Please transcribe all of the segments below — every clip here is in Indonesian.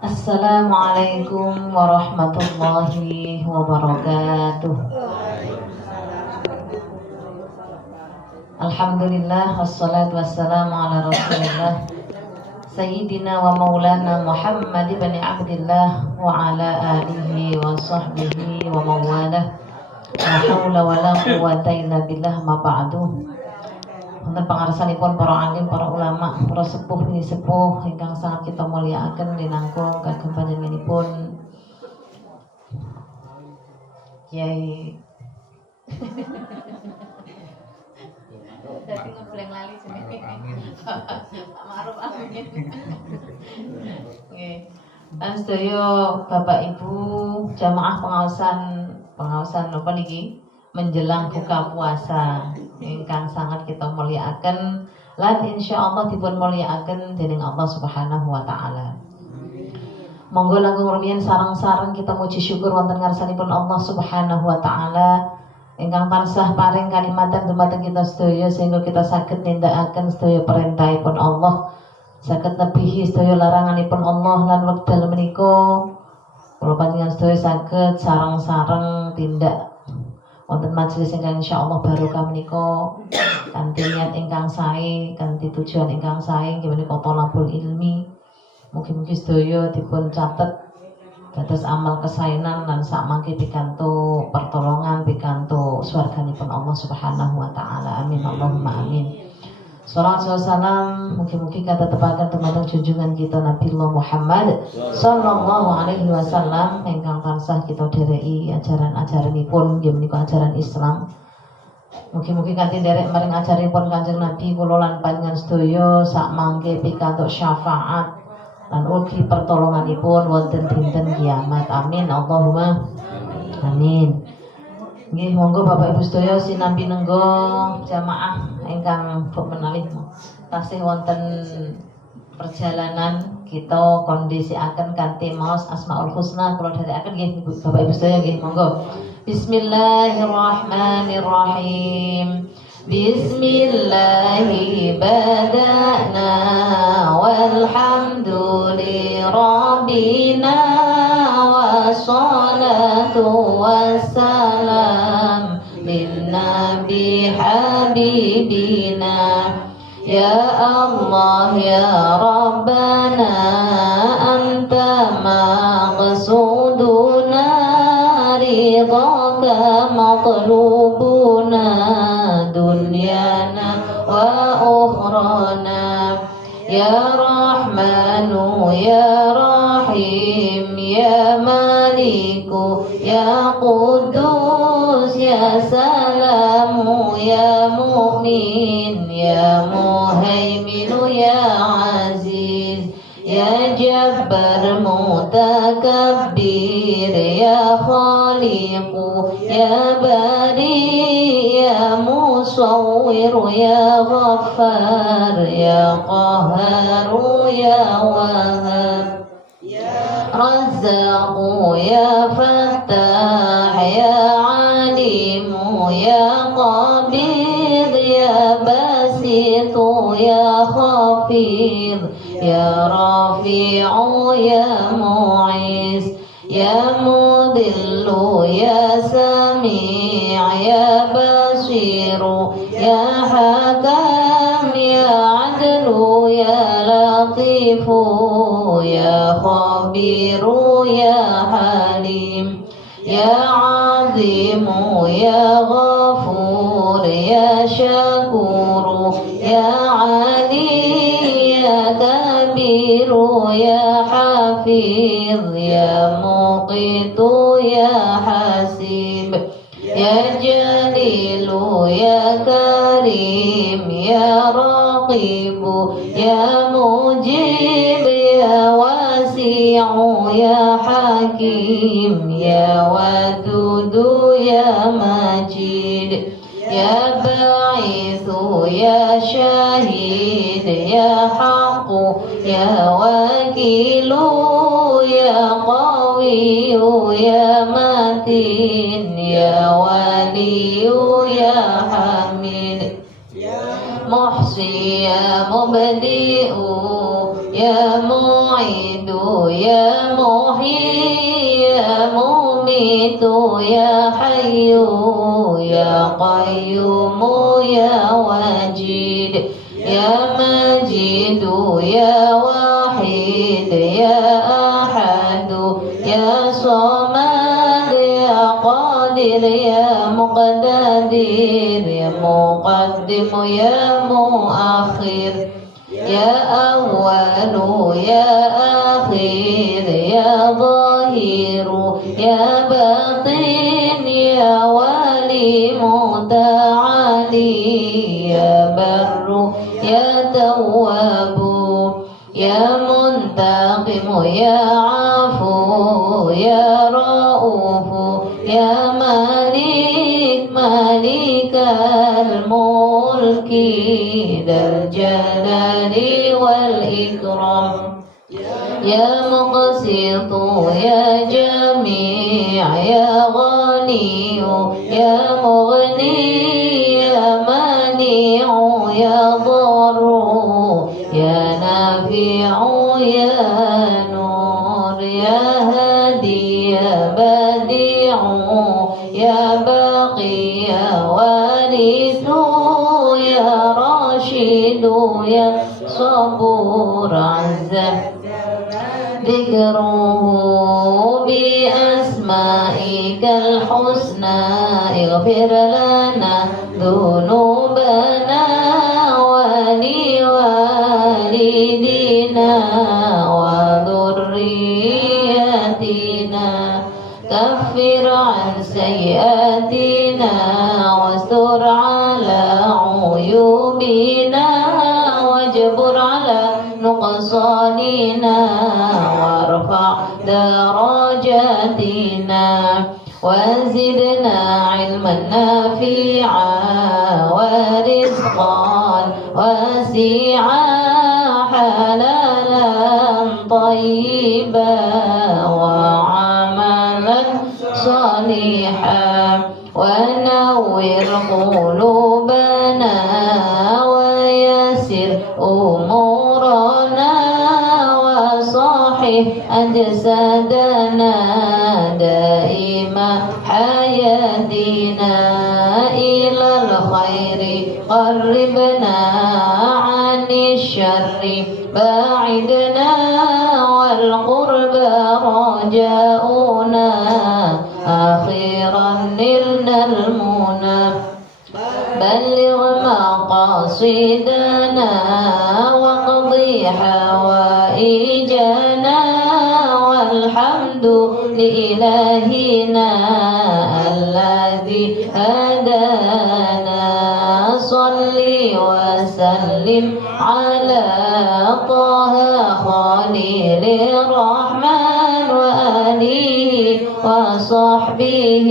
Assalamualaikum warahmatullahi wabarakatuh. Alhamdulillah wassalatu wassalamu ala rasulillah Sayyidina wa maulana Muhammad ibn Abdillah wa ala alihi wa sahbihi wa mawalah. La hawla wa la quwwata illa billah ma ba'du. Wonten pangarsanipun para alim, para ulama, para sepuh ini sepuh ingkang sangat kita mulyakaken dinangkung kagem panjenenganipun Kyai dadi ngebleng lali jenenge Pak Maruf amin. Nggih. Lan sedaya Bapak Ibu jamaah pengawasan apa niki menjelang buka puasa ingkang sangat kita mulyakaken lan insyaallah dipun mulyakaken dening Allah Subhanahu wa taala. Monggo langkung rumiyin sareng-sareng kita muji syukur wonten ngarsanipun Allah Subhanahu wa taala ingkang tansah paring kalimatan dumateng kita sedaya sehingga kita saged nindakaken sedaya perintahipun Allah, saged nebihi sedaya laranganipun Allah lan wekdal menika kula panjenengan sedaya saged sareng-sareng tindak wonten majelis ingkang insyaallah barokah menika kanthi niat ingkang sae, kanthi tujuan ingkang sae inggih menika thalabul ilmi. Mugi-mugi sedaya dipun catet dados amal kesaenan lan sakmangke pikantuk pertolongan, pikantuk swarganipun Allah Subhanahu wa taala. Amin Allahumma amin. Shalawat wa salam mugi-mugi katetepaken dumateng junjungan kita Nabiullah Muhammad sallallahu alaihi wasallam ingkang tansah kita dhereki ajaran-ajaranipun inggih menika ajaran Islam. Mugi-mugi kanthi nderek maring ajaranipun Kanjeng Nabi kula lan panjenengan sedaya sakmangke pikantuk syafaat lan ugi pertolonganipun wonten dinten kiamat. Amin Allahumma amin. Nggih, monggo Bapak Ibu sedaya sinambi nenggo jamaah ingkang menalih tasih wonten perjalanan kita kondisiaken kanthi maos Asmaul Husna kula dherekaken nggih Bapak Ibu sedaya nggih monggo. Bismillahirrahmanirrahim. Bismillahi bada'na walhamdulillahi rabbina wassalatu wassalam linnabi habibina ya Allah ya Rabbana anta maqsuduna ridhaka matlubuna dunyana wa ukhrana ya Rahmanu ya Rahim ya Maliku ya Qudus ya Salamu ya Mu'min ya Muhaiminu ya Aziz ya Jabbar Mutakabbir ya Khaliqu ya Bari ya Musawwir ya Ghaffar ya Qahharu ya Wahhab Razzaqu ya Fattah ya Alimu ya Qabid ya Basitu ya Khafid ya Rafi'u ya Mu'iz ya Mudillu ya Sami' ya Basiru ya Hakam ya Adlu ya Latifu ya Khabiru ya Halim ya Azimu ya Ghafur ya Syakuru ya Ali ya Kabiru ya Hafiz ya Muqitu ya Hasib ya Jalilu ya Karim ya Raqibu ya Mujib ya Wasi'u ya Hakim ya Wadudu ya Majid ya Ba'ithu ya Syahid ya Haqu ya Wakilu ya Qawiyu ya Matin ya Waliyu ya Hamid ya محصي يا مبدئ يا معيد يا محيي يا مميت يا حي يا قيوم يا واجد يا مجيد يا وحيد يا أحد يا صمد يا قادر يا مقتدر يا مقدم يا مؤخر يا أول يا أخير يا ظاهر يا باطن يا ولي متعالي يا بر يا تواب يا منتقم يا عفو يا رؤوف يا مالك مالك الملك ذا الجلال والإكرام يا مقسط يا جميع يا غني يا مغني يا مانع يا ضر يا نافع يا نور يا هادي يا بديع يا باقي يا وارث يا راشد يا صبور عز ذكره بأسمائك الحسنى اغفر لنا ذنوبنا ولوالدينا وذريتنا كفر عن سيئاتنا واستر على عيوبنا واجبر على نقصاننا وارفع درجاتنا وزدنا علما نافعا ورزقا واسعا حلالا طيبا وعملا صالحا ونور قلوبنا ويسر أمورنا وصحح أجسادنا دائما حياتنا إلى الخير قربنا عن الشر باعدنا والقرب رجاؤنا أخيرا نلنا المنى بلغ مقاصدنا واقضي حوائجنا والحمد لإلهنا الذي هدانا صل وسلم على طه خليل الرحمن وآله وصحبه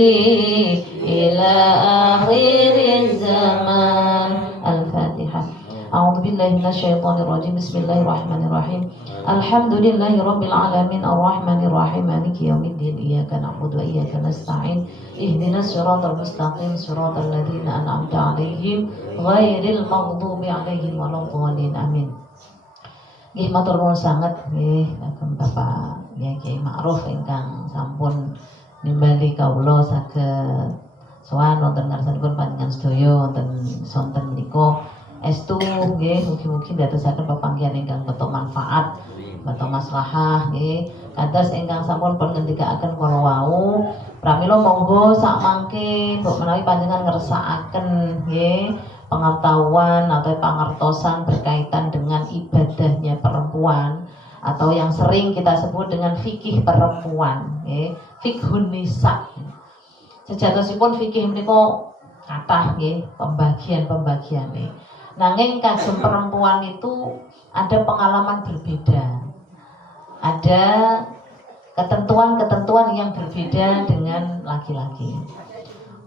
إلى آخر الزمان. الفاتحة. أعوذ بالله من الشيطان الرجيم. بسم الله الرحمن الرحيم. الحمد لله رب العالمين الرحمن الرحيم مالك يوم الدين إياك نعبد وإياك نستعين اهدنا الصراط المستقيم صراط الذين أنعمت عليهم غير المغضوب عليهم ولا الضالين. Amin. Nggih matur nuwun sanget nggih kagem Bapak Kyai Ma'ruf ingkang sampun nimbali kawula saged sowan wonten ngarsanipun panjenengan sedaya wonten sonten menika estu nggih mugi-mugi ndadosaken pepanggihan ingkang beto manfaat, beto maslahah nggih. Kados ingkang sampun pun ngendikaaken kala wau, pramila monggo sak mangke mbok menawi panjenengan ngersakaken nggih pengetahuan atau pangertosan berkaitan dengan ibadahnya perempuan atau yang sering kita sebut dengan fikih perempuan nggih, fikhun nisa. Sejatosipun fikih menika kathah nggih pembagian-pembagiane. Nanging kagem perempuan itu ada pengalaman berbeda. Ada ketentuan-ketentuan yang berbeda dengan laki-laki.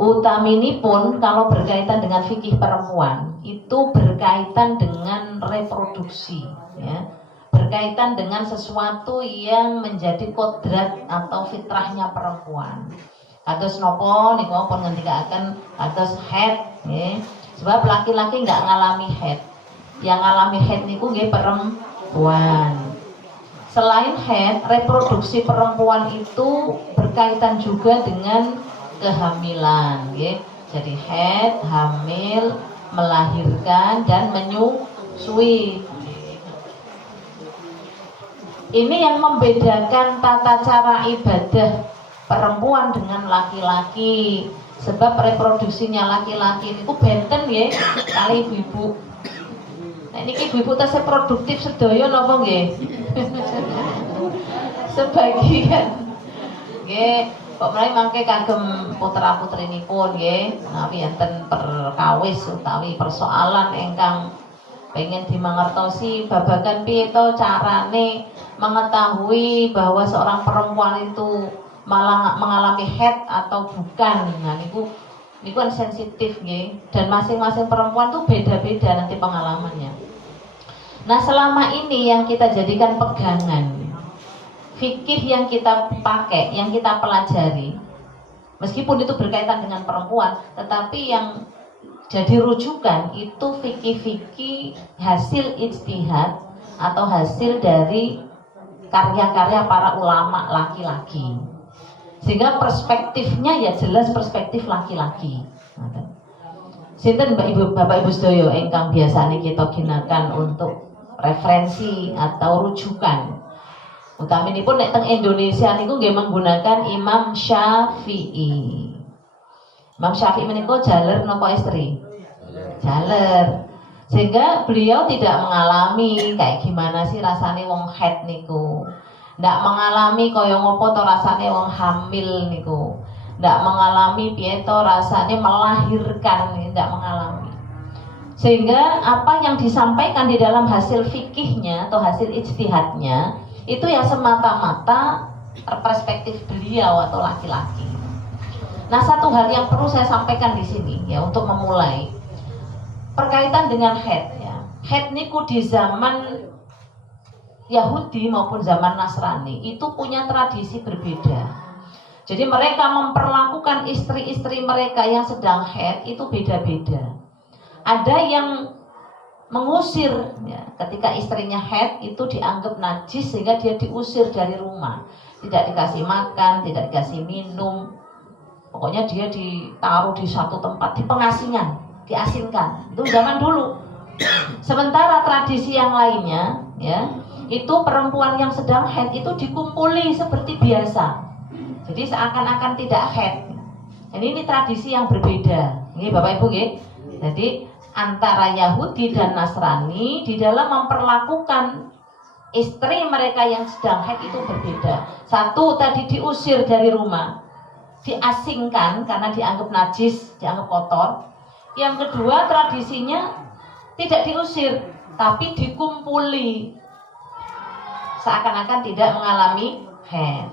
Utaminipun kalau berkaitan dengan fikih perempuan itu berkaitan dengan reproduksi, ya, berkaitan dengan sesuatu yang menjadi kodrat atau fitrahnya perempuan. Kados nopo niku pun ngendikaken kados haid, ya. Sebab laki-laki nggak ngalami haid. Yang ngalami haid niku nggih perempuan. Selain haid, reproduksi perempuan itu berkaitan juga dengan kehamilan, nggih. Jadi haid, hamil, melahirkan dan menyusui. Ini yang membedakan tata cara ibadah perempuan dengan laki-laki. Sebab reproduksinya laki-laki itu benten ya kali ibu-ibu. Nah ini ibu-ibu tasnya produktif sedaya napa nggih? Sebagian. Nggih, kok mulai mangke kagem putra-putrinipun nggih, menawi enten perkawis utawi persoalan ingkang pengen dimangertosi babagan piye to carane mengetahui bahwa seorang perempuan itu malah mengalami haid atau bukan. Nah niku kan sensitif nggih, dan masing-masing perempuan tuh beda-beda nanti pengalamannya. Nah selama ini yang kita jadikan pegangan, fikih yang kita pakai, yang kita pelajari, meskipun itu berkaitan dengan perempuan, tetapi yang jadi rujukan itu fikih-fikih hasil ijtihad atau hasil dari karya-karya para ulama laki-laki. Sehingga perspektifnya ya jelas perspektif laki-laki. Sinten Mbak Ibu, Bapak Ibu sedaya ingkang biasane kita gunakan untuk referensi atau rujukan. Utaminipun nek teng Indonesia niku nggih menggunakan Imam Syafi'i. Imam Syafi'i menika jaler napa istri? Jaler. Sehingga beliau tidak mengalami kayak gimana sih rasane wong haid niku. Ndak mengalami kaya ngopo to rasane wong hamil niku. Ndak mengalami piye to rasane melahirkan, ndak mengalami. Sehingga apa yang disampaikan di dalam hasil fikihnya atau hasil ijtihadnya itu ya semata-mata perspektif beliau atau laki-laki. Nah, satu hal yang perlu saya sampaikan di sini ya untuk memulai berkaitan dengan haid ya. Haid niku di zaman Yahudi maupun zaman Nasrani itu punya tradisi berbeda. Jadi mereka memperlakukan istri-istri mereka yang sedang haid itu beda-beda. Ada yang mengusir ya, ketika istrinya haid itu dianggap najis sehingga dia diusir dari rumah, tidak dikasih makan, tidak dikasih minum, pokoknya dia ditaruh di satu tempat, di pengasingan, diasingkan. Itu zaman dulu. Sementara tradisi yang lainnya ya, itu perempuan yang sedang haid itu dikumpuli seperti biasa, jadi seakan-akan tidak haid. Ini tradisi yang berbeda, ini Bapak Ibu ya. Jadi antara Yahudi dan Nasrani di dalam memperlakukan istri mereka yang sedang haid itu berbeda. Satu tadi diusir dari rumah, diasingkan karena dianggap najis, dianggap kotor. Yang kedua tradisinya tidak diusir, tapi dikumpuli, seakan-akan tidak mengalami haid.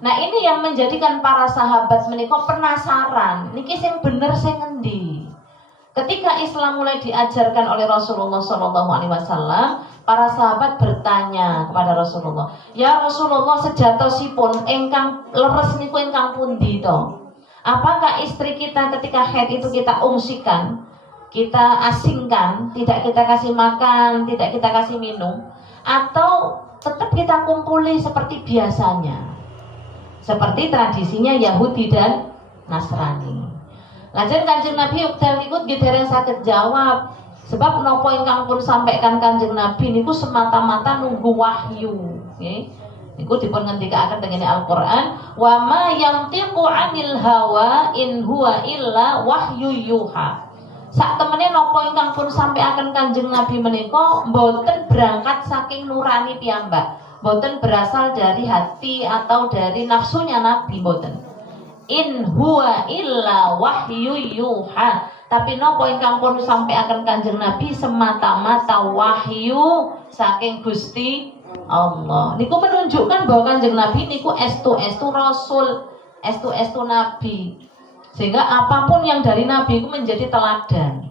Nah ini yang menjadikan para sahabat menika penasaran, niki sing bener sing ngendi. Ketika Islam mulai diajarkan oleh Rasulullah SAW, para sahabat bertanya kepada Rasulullah, ya Rasulullah sejatosipun engkang leres niku engkang pundi to? Apakah istri kita ketika haid itu kita ungsikan, kita asingkan, tidak kita kasih makan, tidak kita kasih minum, atau tetap kita kumpuli seperti biasanya, seperti tradisinya Yahudi dan Nasrani? Lajeng Kanjeng Nabi wekdal niku nggih dereng saged jawab, sebab menapa ingkang pun sampaikan Kanjeng Nabi niku semata-mata nunggu wahyu, nggih. Niku dipun ngendikaaken teng Al-Qur'an, wa ma yantiqu 'anil hawa in huwa illa wahyu yuha. Sak temene napa ingkang pun sampaikan Kanjeng Nabi menika mboten berangkat saking nurani piyambak, mboten berasal dari hati atau dari nafsunya Nabi, mboten. In huwa illa wahyu yuha, tapi napa ingkang pun sampaikan Kanjeng Nabi semata-mata wahyu saking Gusti Allah. Niku menunjukkan bahwa Kanjeng Nabi niku estu rasul, estu nabi. Sehingga apapun yang dari Nabi itu menjadi teladan.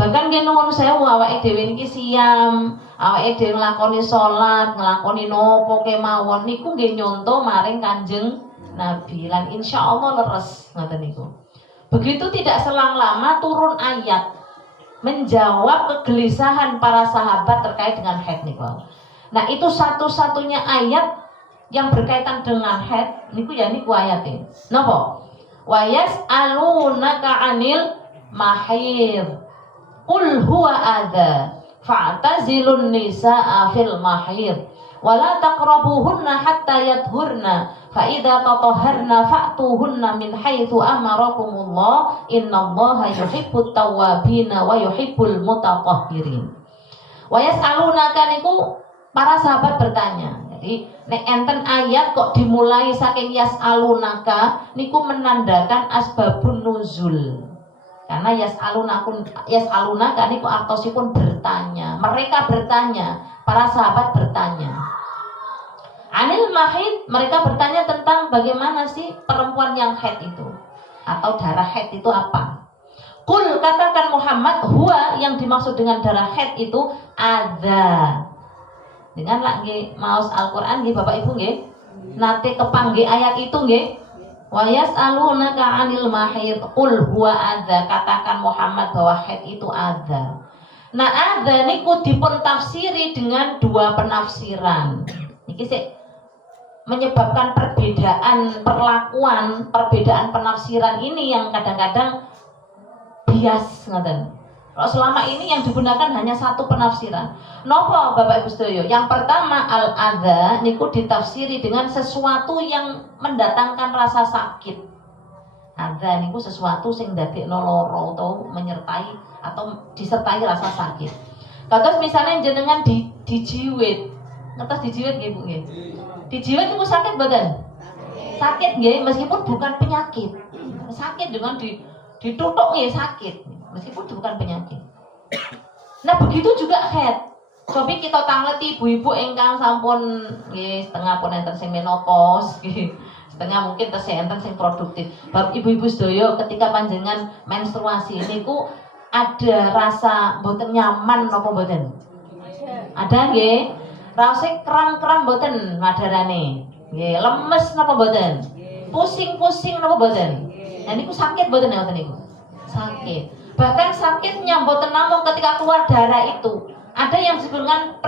Bahkan nggih nuwun sewu awake dhewe niki siam, awake dhewe nglakoni salat, nglakoni napa kemawon niku nggih nyonto maring Kanjeng Nabi, lan insya Allah leres ngoten niku. Begitu tidak selang lama turun ayat menjawab kegelisahan para sahabat terkait dengan haid niku. Nah, itu satu-satunya ayat yang berkaitan dengan haid niku ya niku ayatnya. Napa? Wa yas'alunaka 'anil mahir. Qul huwa adza fa'tazilun nisaa fil mahir wala taqrabuhunna hatta yadhurna fa idza tatahharna fa'tuhunna min haitsu amarakumullah innallaha yuhibbut tawwabina wa yuhibbul mutatahhirin. Wa yas'alunaka niku para sahabat bertanya. Jadi nek enten ayat kok dimulai saking yas'alunaka niku menandakan asbabun nuzul. Karena yas'alunaka niku artosipun bertanya. Mereka bertanya, para sahabat bertanya. Anil mahid, mereka bertanya tentang bagaimana sih perempuan yang haid itu atau darah haid itu apa? Qul, katakan Muhammad, huwa yang dimaksud dengan darah haid itu adza. Dengan lagi maos Al-Qur'an nggih Bapak Ibu nggih. Nate kepanggih ayat itu nggih. Wa yas'alunaka 'anil mahid qul huwa adza, katakan Muhammad bahwa haid itu adza. Nah, adza niku dipun tafsiri dengan dua penafsiran. Niki sik menyebabkan perbedaan perlakuan, perbedaan penafsiran ini yang kadang-kadang bias ngoten. Kalau selama ini yang digunakan hanya satu penafsiran. Napa Bapak Ibu sedaya? Yang pertama al-adza niku ditafsiri dengan sesuatu yang mendatangkan rasa sakit. Adza niku sesuatu sing dadekno lara atau menyertai atau disertai rasa sakit. Kados misalnya jenengan dijiwit. Ngertos dijiwit nggih Bu nggih? Dijiwit niku sakit mboten? Sakit nggih, meskipun bukan penyakit. Sakit dengan dituthuk nggih sakit, meskipun bukan penyakit. Nah, begitu juga haid. Cobi kita tangleti ibu-ibu ingkang sampun nggih setengah pun enten sing menopause nggih. Setengah mungkin tesih enten sing produktif. Bab ibu-ibu sedaya ketika panjenengan menstruasi niku ada rasa mboten nyaman napa mboten? Ada nggih. Rasa kram-kram mboten madarane. Nggih, lemes napa mboten? Pusing-pusing napa mboten? Nah niku sakit mboten ngoten niku? Sakit. Bahkan sakitnya mboten namung ketika keluar darah itu. Ada yang disebut dengan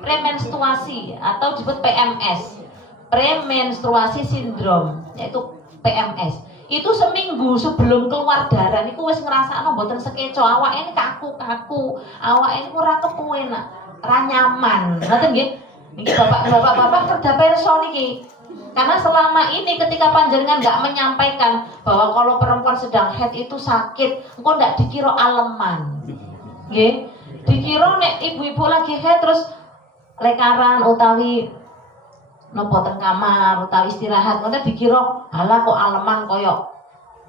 premenstruasi atau disebut PMS, premenstruasi sindrom, yaitu PMS. Itu seminggu sebelum keluar darah niku wis ngrasakno mboten sekeco, awake ini kaku-kaku, awake ini ora kepenak, ora nyaman. Ngoten nggih. Niki bapak-bapak kerja perso niki. Karena selama ini ketika panjenengan nggak menyampaikan bahwa kalau perempuan sedang haid itu sakit, engko ndak dikira aleman. Nggih. Dikira nek ibu-ibu lagi haid terus lekaran utawi nopo teng kamar utawi istirahat, ngoten dikira halah kok aleman koyo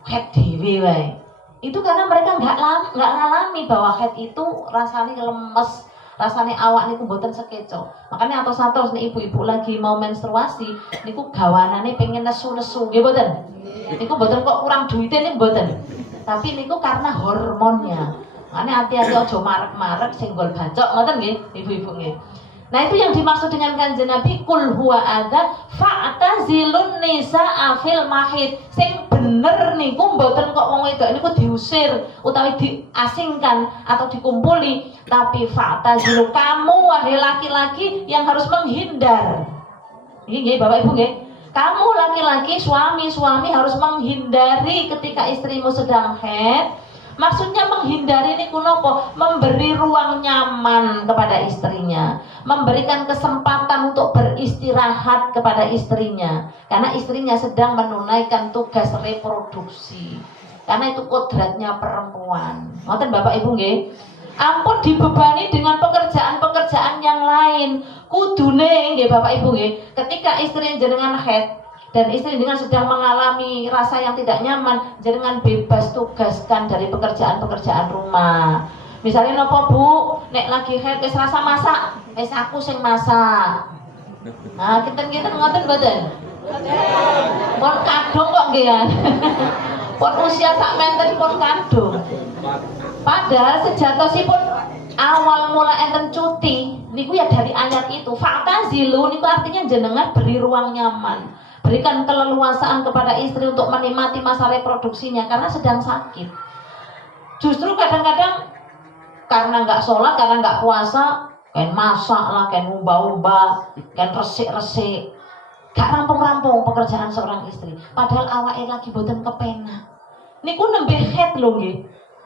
haid dhewe wae. Itu karena mereka nggak ngalami bahwa haid itu rasanya lemes, rasanya awak niku mboten sekeco. Makanya atos-atos nek ibu-ibu lagi mau menstruasi niku gawanane pengen nesu-nesu nggih mboten? Niku mboten kok kurang duite niku mboten. Tapi niku karena hormonnya. Makanya hati-hati aja marek-marek senggol bacok ngoten nggih ibu-ibu nggih. Nah, itu yang dimaksud dengan kanjeng Nabi kul huwa adza fa'tazilun nisaa fil mahid. Sing bener niku mboten kok wong wedok niku diusir utawi diasingkan atau dikumpuli, tapi fa'tazilu, kamu wahai laki-laki yang harus menghindar. Nggih nggih Bapak Ibu nggih. Kamu laki-laki suami harus menghindari ketika istrimu sedang haid. Maksudnya menghindari niku napa? Memberi ruang nyaman kepada istrinya, memberikan kesempatan untuk beristirahat kepada istrinya, karena istrinya sedang menunaikan tugas reproduksi. Karena itu kodratnya perempuan. Ngoten Bapak Ibu nggih. Ampun dibebani dengan pekerjaan-pekerjaan yang lain. Kudune nggih Bapak Ibu nggih, ketika istri jenengan haid dan istri dengan sedang mengalami rasa yang tidak nyaman, jangan bebas tugaskan dari pekerjaan-pekerjaan rumah. Misalnya nopo Bu, nek lagi haid wis rasa masak, wis aku sing masak. Nah, kita ngoten mboten? Pun kadung kok nggih ya. Pun usia sak menten pun kadung. Padahal sejatosipun awal mula enten cuti niku ya dari ayat itu. Fa'tazilu niku artinya jenengan beri ruang nyaman. Berikan keleluasaan kepada istri untuk menikmati masa reproduksinya karena sedang sakit. Justru kadang-kadang karena nggak sholat, karena nggak puasa, kan masak lah, kan umba-umba, kan resik-resik, gak rampung-rampung pekerjaan seorang istri. Padahal awake lagi boten kepenak. Niku nembe head lho nggih.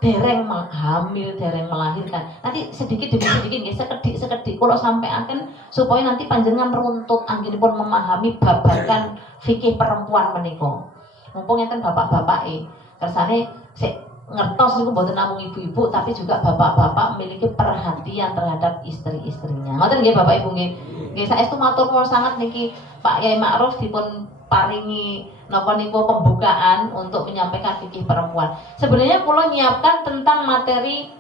Dereng hamil, dereng melahirkan. Nanti sedikit demi sedikit nggih, sekedik kula sampaikan supaya nanti panjenengan runtut anggenipun memahami babagan fikih perempuan menika. Mumpung enten bapak-bapake, kersane sik ngertos niku mboten namung ibu-ibu tapi juga bapak-bapak memiliki perhatian terhadap istri-istrinya. Ngoten nggih Bapak Ibu nggih. Nggih saestu matur nuwun sangat niki Pak Yai Ma'ruf dipun paringi napa niku pembukaan untuk menyampaikan fikih perempuan. Sebenarnya kula nyiapkan tentang materi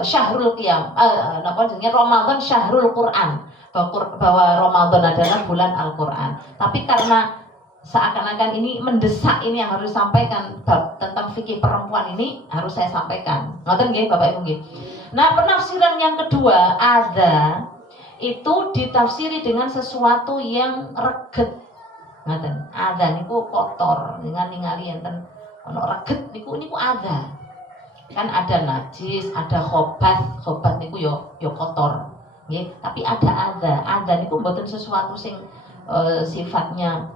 Syahrul Qiyam, napa jenenge Ramadan Syahrul Quran. Bahwa Ramadan adalah bulan Al-Qur'an. Tapi karena seakan-akan ini mendesak, ini yang harus disampaikan tentang fikih perempuan ini harus saya sampaikan. Ngoten nggih Bapak Ibu nggih. Nah, penafsiran yang kedua ada itu ditafsiri dengan sesuatu yang reget. Ngoten. Ada niku kotor, dengan ningali enten ono reget niku ada. Kan ada najis, ada khobat niku yo kotor. Nggih, tapi ada niku mboten sesuatu sing sifatnya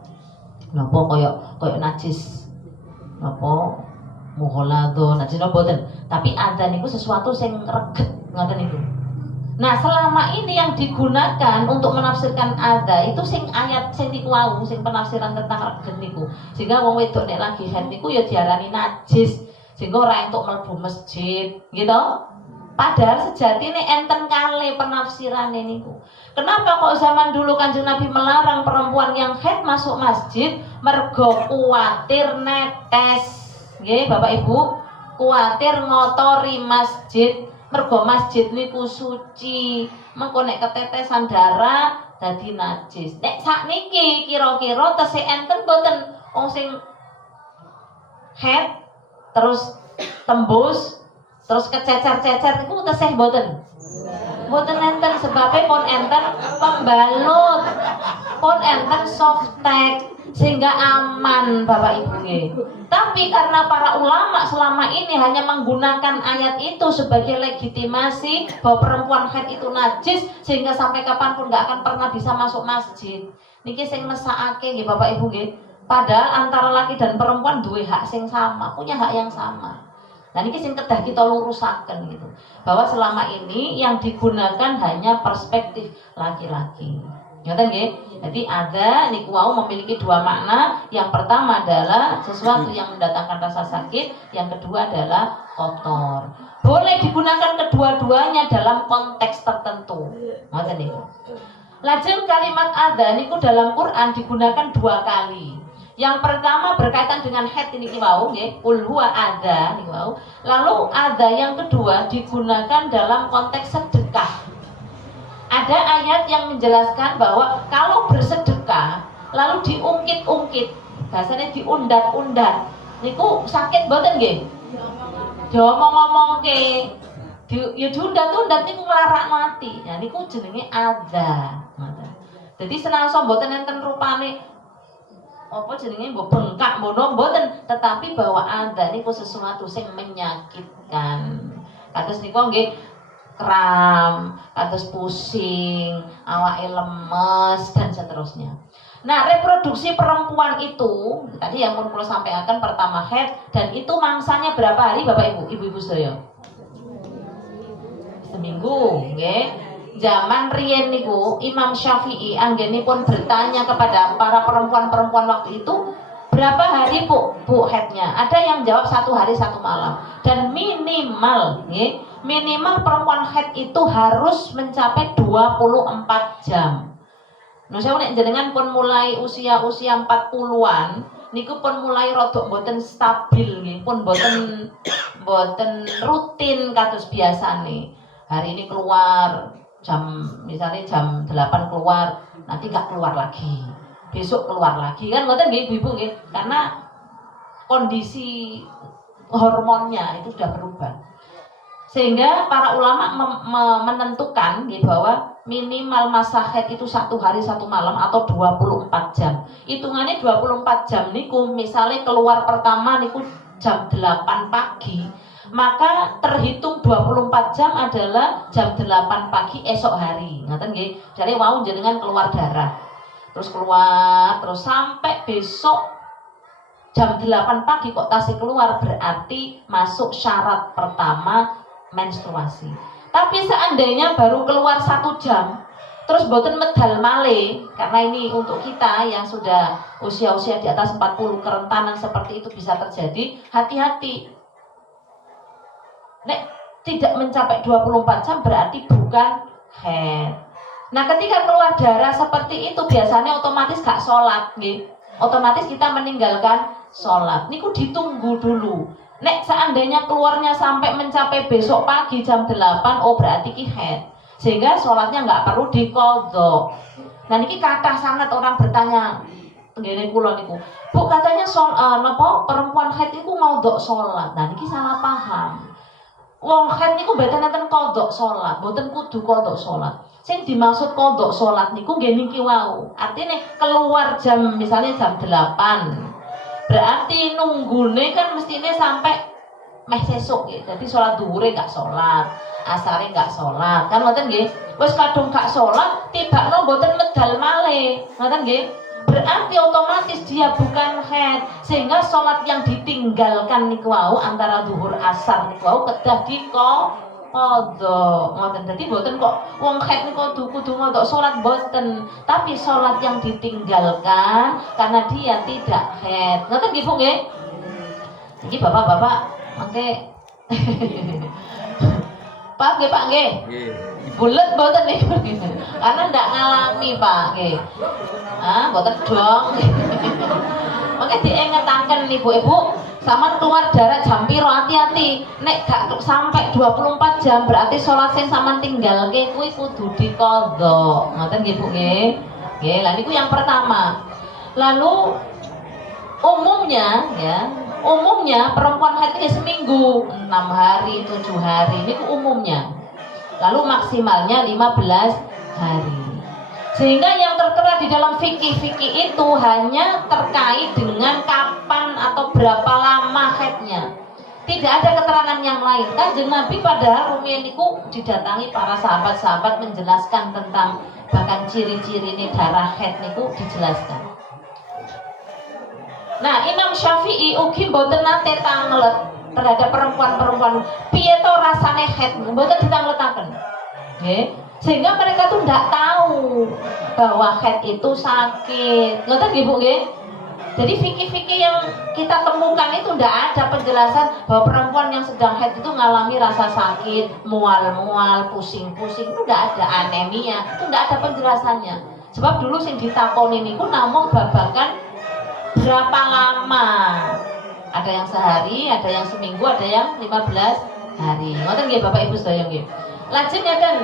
napa koyo najis napa mughalladho najis napa boten, tapi ada niku sesuatu sing reget ngoten niku. Nah, selama ini yang digunakan untuk menafsirkan ada itu sing ayat sing niku wau sing penafsiran tentang reget niku. Sehingga wong wedok nek lagi haid niku ya diarani najis sehingga ora entuk mlebu masjid, gitu. Padahal sejatine enten kali penafsirane niku. Kenapa kok zaman dulu Kanjeng Nabi melarang perempuan yang haid masuk masjid? Mergo kuwatir netes. Nggih, Bapak Ibu, kuwatir ngotori masjid. Mergo masjid niku suci. Mengko nek ketetesan darah dadi najis. Nek sakniki kira-kira tesih enten boten wong sing haid terus tembus terus kececer-cecer niku tesih boten. Boten enten sebabnya pun enten pembalut, pun enten softtek sehingga aman Bapak Ibu nggih. Tapi karena para ulama selama ini hanya menggunakan ayat itu sebagai legitimasi bahwa perempuan haid itu najis sehingga sampai kapanpun nggak akan pernah bisa masuk masjid. Niki sing mesakake nggih Bapak Ibu nggih. Padahal antara laki dan perempuan duwe hak sing sama, punya hak yang sama. Nah ini sing kedah kita lurusaken gitu. Bahwa selama ini yang digunakan hanya perspektif laki-laki. Ngoten nggih? Jadi ada niku wau memiliki dua makna. Yang pertama adalah sesuatu yang mendatangkan rasa sakit, yang kedua adalah kotor. Boleh digunakan kedua-duanya dalam konteks tertentu. Ngoten niku. Lajeng kalimat ada niku dalam Quran digunakan dua kali. Yang pertama berkaitan dengan haid ini wau nggih, qul huwa ada niku wau. Lalu ada yang kedua digunakan dalam konteks sedekah. Ada ayat yang menjelaskan bahwa kalau bersedekah lalu diungkit-ungkit, bahasanya diundat-undat, niku sakit boten nggih? Diomong-omongke, ya diundat-undat niku nglarak mati. Nah niku jenenge ada. Jadi senasa mboten enten rupane apa jenenge mbok bengkak mboten, tetapi bahwa ada niku sesuatu sing menyakitkan. Kados niku nggih kram, kados pusing, awake lemes dan seterusnya. Nah, reproduksi perempuan itu tadi yang pun kula sampaikan pertama haid dan itu mangsanya berapa hari Bapak Ibu, ibu-ibu sedaya? Seminggu, nggih. Zaman riyen niku Imam Syafi'i anggenipun bertanya kepada para perempuan-perempuan waktu itu, berapa hari Bu haidnya? Ada yang jawab 1 hari 1 malam. Dan minimal perempuan haid itu harus mencapai 24 jam. Nah, saya nek jenengan pun mulai usia 40-an niku pun mulai rodok mboten stabil nggih, pun mboten rutin kados biasane. Hari ini keluar misalnya jam 8 keluar, nanti gak keluar lagi, besok keluar lagi, kan ngoten nggih ibu-ibu nggih, karena kondisi hormonnya itu sudah berubah. Sehingga para ulama menentukan nggih bahwa minimal masa haid itu 1 hari 1 malam atau 24 jam. Hitungannya 24 jam niku misalnya keluar pertama niku jam 8 pagi, maka terhitung 24 jam adalah jam 8 pagi esok hari. Ngaten nggih. Jadi wau jenengan keluar darah. Terus keluar terus sampai besok jam 8 pagi kok tasih keluar, berarti masuk syarat pertama menstruasi. Tapi seandainya baru keluar 1 jam terus boten medal male, karena ini untuk kita yang sudah usia-usia di atas 40, kerentanan seperti itu bisa terjadi, hati-hati. Nek tidak mencapai 24 jam berarti bukan haid. Nah, ketika keluar darah seperti itu biasanya otomatis gak sholat, nggih. Otomatis kita meninggalkan sholat. Niku ditunggu dulu. Nek seandainya keluarnya sampai mencapai besok pagi jam 8, oh berarti ki haid. Sehingga sholatnya nggak perlu diqadha. Nah niki kathah sangat orang bertanya ngene kula niku. Bu katanya perempuan haid niku ngodok sholat. Nah niki salah paham. Wong haid niku mboten enten qadha sholat, mboten kudu qadha sholat. Sing dimaksud qadha sholat niku nggih niki wau. Artine keluar jam misalnya jam 8. Berarti nunggune kan mestine sampai meh sesuk nggih. Dadi sholat dhuwure gak sholat, asare gak sholat. Kan ngoten nggih. Wis kadung gak sholat, tibakno mboten medal malih. Ngoten nggih. Berarti otomatis dia bukan haid, sehingga sholat yang ditinggalkan niku wau antara zuhur asar niku wau kedah diqadha. Ngoten. Dadi mboten kok wong haid niku kudu ngodok sholat mboten, tapi sholat yang ditinggalkan karena dia tidak haid. Ngoten nggih Bu nggih? Iki bapak-bapak mangke Pak nggih Pak nggih. Bulet mboten niku. Karena ndak ngalami Pak nggih. Ah, mboten dong. Mangke diingetaken Ibu-ibu, sampean keluar darah jam piro hati-hati. Nek gak sampai 24 jam berarti sholat sing sampean tinggalke kuwi kudu diqadha. Ngoten nggih Bu nggih. Nggih, lha niku yang pertama. Lalu umumnya perempuan haid ini seminggu, 6 hari, 7 hari, ini umumnya. Lalu maksimalnya 15 hari. Sehingga yang tertera di dalam fikih-fikih itu hanya terkait dengan kapan atau berapa lama haidnya. Tidak ada keterangan yang lain. Kanjeng Nabi padahal rumiyin niku didatangi para sahabat-sahabat menjelaskan tentang bahkan ciri-ciri ini darah haid niku dijelaskan. Nah, Imam Syafi'i ugi mboten nate tanglet terhadap perempuan-perempuan piye to rasane haid, mboten ditangletaken. Nggih. Sehingga mereka tuh ndak tahu bahwa haid itu sakit. Ngoten nggih Bu nggih? Jadi fikih-fikih yang kita temukan itu ndak ada penjelasan bahwa perempuan yang sedang haid itu mengalami rasa sakit, mual-mual, pusing-pusing, itu ndak ada, anemia, itu ndak ada penjelasannya. Sebab dulu sing ditakoni niku namung babagan berapa lama? Ada yang sehari, ada yang seminggu, ada yang 15 hari. Ngoten nggih Bapak Ibu sedaya nggih. Lajeng ngeten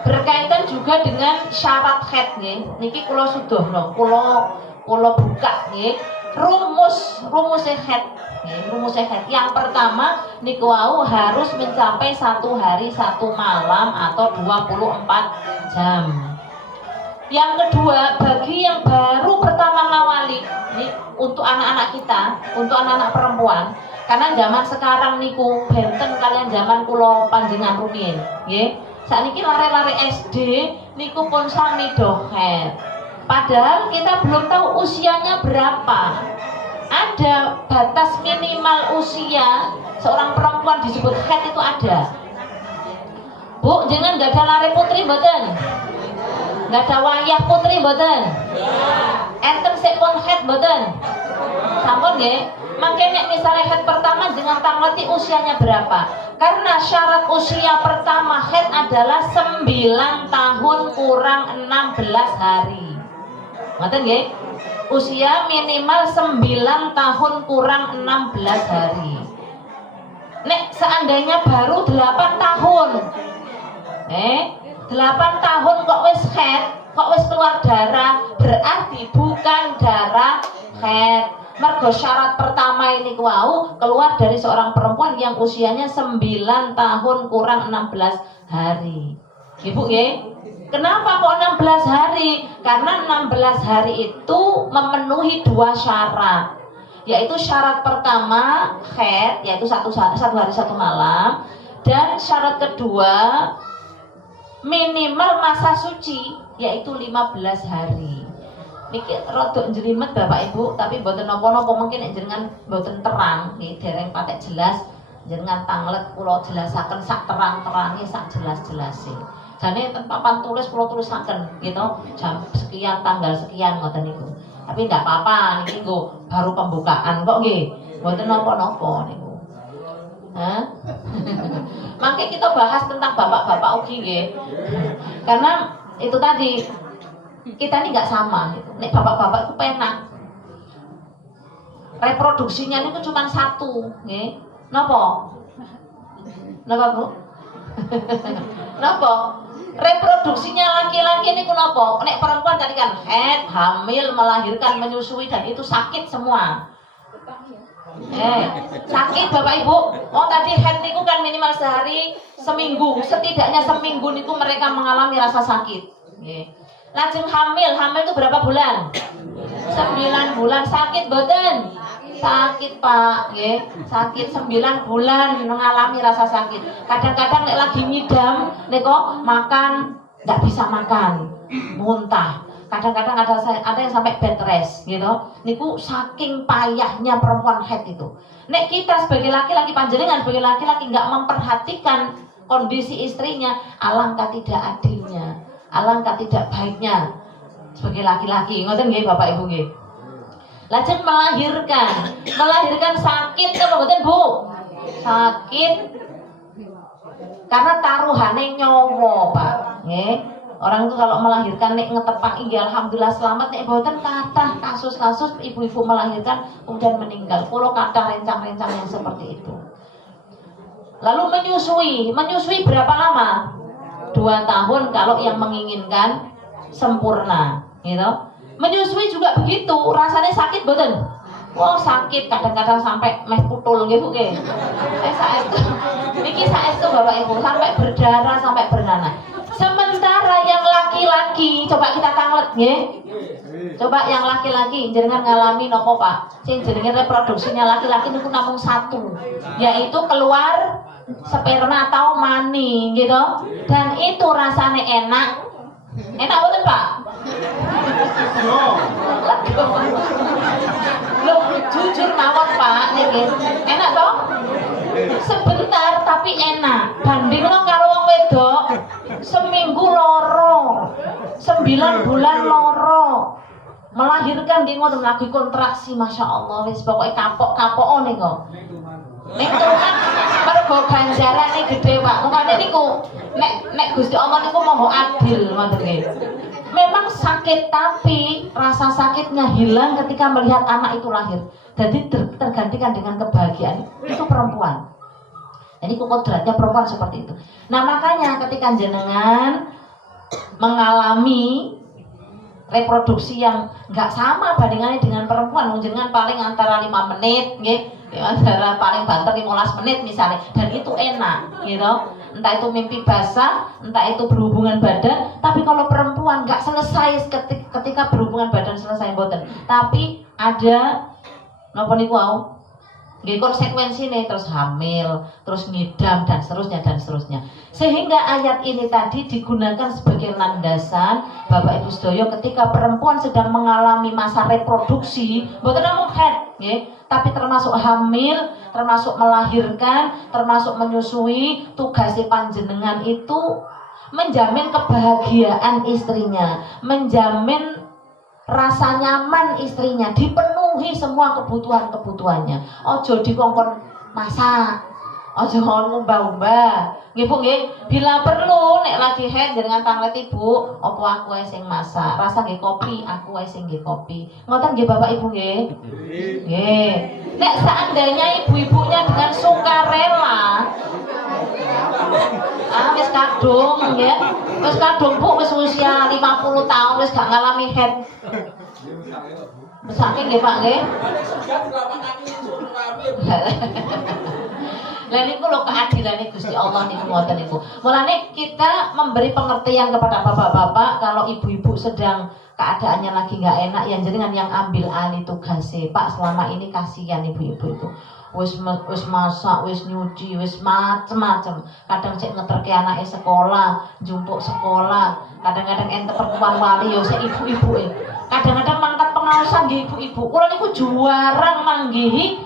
berkaitan juga dengan syarat haid nggih. Niki kula sudohno, kula buka nggih. Rumus haid nggih, rumus haid. Yang pertama niku wau harus mencapai 1 hari 1 malam atau 24 jam. Yang kedua, bagi yang baru pertama ngawali, ini untuk anak-anak kita, untuk anak-anak perempuan, karena zaman sekarang niku benten kalian zaman kula panjenengan rumiyin, nggih. Sakniki lare-lare SD niku pun sami dohet. Padahal kita belum tahu usianya berapa. Ada batas minimal usia seorang perempuan disebut haid itu ada. Bu, jangan gak ada lare putri mboten? Gak ada wayah putri mboten? Enten sik pun haid mboten? Sampun nggih. Mangke nek misale haid pertama dengan tangleti usianya berapa? Karena syarat usia pertama haid adalah 9 tahun kurang 16 hari. Ngoten nggih? Usia minimal 9 tahun kurang 16 hari. Nek seandainya baru 8 tahun. 8 tahun kok wis haid, kok wis keluar darah, berarti bukan darah haid. Mergo syarat pertama ini wau keluar dari seorang perempuan yang usianya 9 tahun kurang 16 hari. Ibu nggih? Kenapa kok 16 hari? Karena 16 hari itu memenuhi 2 syarat. yaitu syarat pertama haid, yaitu satu hari satu malam, dan syarat kedua minimal masa suci, yaitu 15 hari. Niki rodok njlimet Bapak Ibu, tapi mboten napa-napa, mungkin jenengan mboten terang nggih, dereng patek jelas, jenengan tanglet kula jelasaken sak terang-terange, sak jelas-jelase. Jane ten papan tulis kula tulisaken gitu, jam sekian tanggal sekian ngoten niku. Tapi ndak apa-apa, niki nggo baru pembukaan kok nggih. Mboten napa-napa niku. Hah? Mangke kita bahas tentang bapak-bapak ugi nggih. Karena itu tadi kita ini nggak sama gitu. Nek bapak-bapak itu penak. Reproduksinya itu cuma satu, nggih. Napa? Napa, Bu? Napa? Reproduksinya laki-laki niku napa? Nek perempuan tadi kan haid, hamil, melahirkan, menyusui, dan itu sakit semua. Sakit Bapak Ibu. Oh tadi haid niku kan minimal sehari, seminggu, setidaknya seminggu niku mereka mengalami rasa sakit. Nggih. Lajeng hamil itu berapa bulan? 9 bulan. Sakit boten? Sakit Pak, nggih. Sakit 9 bulan mengalami rasa sakit. Kadang-kadang nek lagi ngidam, nek kok makan nggak bisa makan, muntah. Kadang-kadang ada yang sampai bed rest, gitu. Niku saking payahnya perempuan haid itu. Nek kita sebagai laki-laki, panjenengan sebagai laki-laki nggak memperhatikan kondisi istrinya, alangkah tidak adilnya, alangkah tidak baiknya sebagai laki-laki. Ngoten nggih Bapak Ibu nggih. Lajeng melahirkan sakit apa mboten Bu? Sakit karena taruhane nyawa, Pak. Nggih. Orang itu kalau melahirkan nek ngetepaki ya alhamdulillah selamat, nek mboten kathah kasus-kasus ibu-ibu melahirkan kemudian meninggal. Kula kathah rencang-rencang yang seperti itu. Lalu menyusui berapa lama? 2 tahun kalau yang menginginkan sempurna, gitu. Menyusui juga begitu, rasanya sakit boten? Wah sakit, kadang-kadang sampai meh putul gitu nggih. Saestu niki saestu Bapak Ibu, sampai berdarah, sampai bernanah. Sementara yang laki-laki, coba kita tanglet nggih. Coba yang laki-laki jenengan ngalami nopo Pak? Sing jenenge reproduksinya laki-laki niku namung 1, yaitu keluar sperma atau mani gitu, dan itu rasanya enak betul Pak? Loh jujur mawon Pak, niki enak toh? Sebentar tapi enak. Bandingno karo wong wedok seminggu loro, 9 bulan loro, melahirkan di ngoten lagi kontraksi, masya Allah, wis pokoknya kapok-kapok niku. Niku kan mergo ganjarane gede Pak. Makane niku nek Gusti Allah niku mau adil ngoten nggih. Memang sakit tapi rasa sakitnya hilang ketika melihat anak itu lahir. Jadi tergantikan dengan kebahagiaan. Itu perempuan. Jadi kodratnya perempuan seperti itu. Nah, makanya ketika jenengan mengalami reproduksi yang nggak sama bandingannya dengan perempuan, jenengan paling antara 5 menit nggih, antara paling banter 15 menit misalnya, dan itu enak gitu. Entah itu mimpi basah, entah itu berhubungan badan. Tapi kalau perempuan nggak selesai ketika berhubungan badan selesai boten, tapi ada napa niku wau nggih konsekuensi nih, terus hamil, terus ngidam, dan seterusnya. Sehingga ayat ini tadi digunakan sebagai landasan Bapak Ibu sedaya ketika perempuan sedang mengalami masa reproduksi, mboten namung haid nggih, tapi termasuk hamil, termasuk melahirkan, termasuk menyusui. Tugas panjenengan itu menjamin kebahagiaan istrinya, menjamin rasa nyaman istrinya, dipenuhi semua kebutuhannya. Ojo dikongkon masak, ojo ngumba-umba. Nggih Bu nggih, bila perlu nek lagi haid dengan tanglet Ibu, opo aku ae sing masak, rasa nggih kopi, aku ae sing nggih kopi. Ngoten nggih Bapak Ibu nggih? Nggih. Nek seandainya ibu-ibunya dengan sukarela, wis kadung ya. Wis kadung Bu, wis usia 50 tahun wis gak ngalami haid. Saking nggih Pak nggih. Lah niku lho keadilane Gusti Allah niku ngoten niku. Mulane kita memberi pengertian kepada bapak-bapak kalau ibu-ibu sedang keadaannya lagi nggak enak, yang jenengan yang ambil alih tugasnya. Pak, selama ini kasihan ibu-ibu itu. Wis masak, wis nyuci, wis macem-macem. Kadang cek ngeterke anake sekolah, jumpuk sekolah. Kadang-kadang ente perempuan wali yo sik ibu-ibu. Kadang-kadang mangkat pengawasan di ibu-ibu. Kula niku juarang manggihi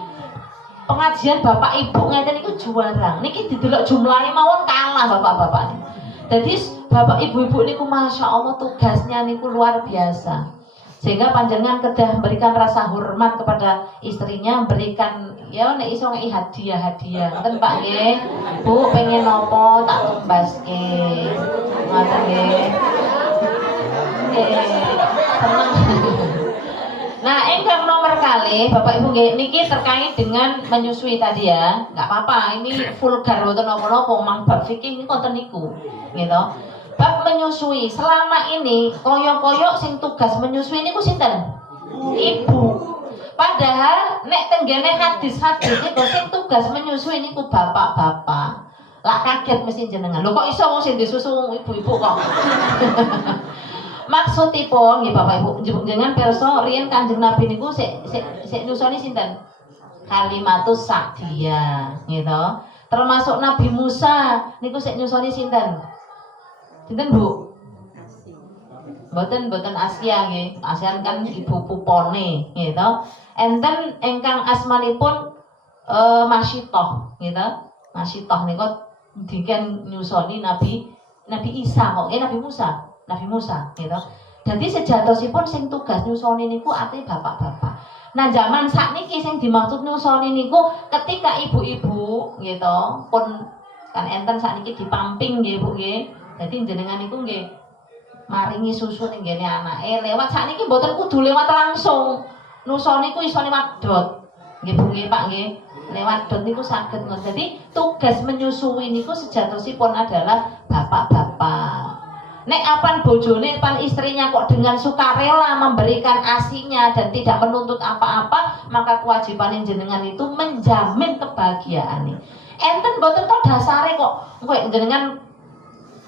pengajian bapak ibu ngeten niku juarang. Niki didelok jumlahe mawon kalah bapak-bapak niku. Jadi bapak ibu-ibu niku masya Allah tugasnya niku luar biasa. Sehingga panjenengan kedah memberikan rasa hormat kepada istrinya, memberikan ya nek iso ngeki hadiah-hadiah. Ngoten Pak nggih. Bu pengen nopo tak tumbaske. Ngoten nggih. Seneng. Nah, ingkang nomor kali Bapak Ibu nggih niki terkait dengan menyusui tadi ya. Enggak apa-apa, ini vulgar mboten napa-napa, mang bab fikih niku konten niku. Gitu. Bab menyusui selama ini koyok-koyok sing tugas menyusui niku sinten? Ibu. Padahal nek tenggene hadis-hadis niku sing tugas menyusui niku bapak-bapak. Lah kaget mesti jenengan. Lho kok iso wong sing disusu ibu-ibu kok. Maksudipun nggih Bapak Ibu, jenengan pirsa riyen Kanjeng Nabi niku sik nyusoni sinten? Kalimatus Sa'diyah, gitu. Termasuk Nabi Musa niku sik nyusoni sinten? Sinten Bu? Mboten Asia nggih. Asia kan ibu pupone, gitu. Enten ingkang asmanipun Masyitoh, gitu. Masyitoh niku diken nyusoni Nabi Isa kok, Nabi Musa, gitu. Jadi sejatosipun sing tugas nyusoni niku ate bapak-bapak. Nah, zaman sakniki sing dimaksud nyusoni niku ketika ibu-ibu, gitu, pun kan enten sakniki dipamping nggih Bu nggih. Dadi jenengan niku nggih maringi susu ning ngene anake lewat sakniki mboten kudu lewat langsung. Nusoni ku iso lewat dot. Nggih Bu nggih Pak nggih. Lewat dot niku saged ngoten. Jadi tugas menyusui niku sejatosipun adalah bapak-bapak. Nek apan bojone, apan istrinya kok dengan sukarela memberikan asinya dan tidak menuntut apa-apa, maka kewajiban jenengan itu menjamin kebahagiaan. Enten boten to dasare kok jenengan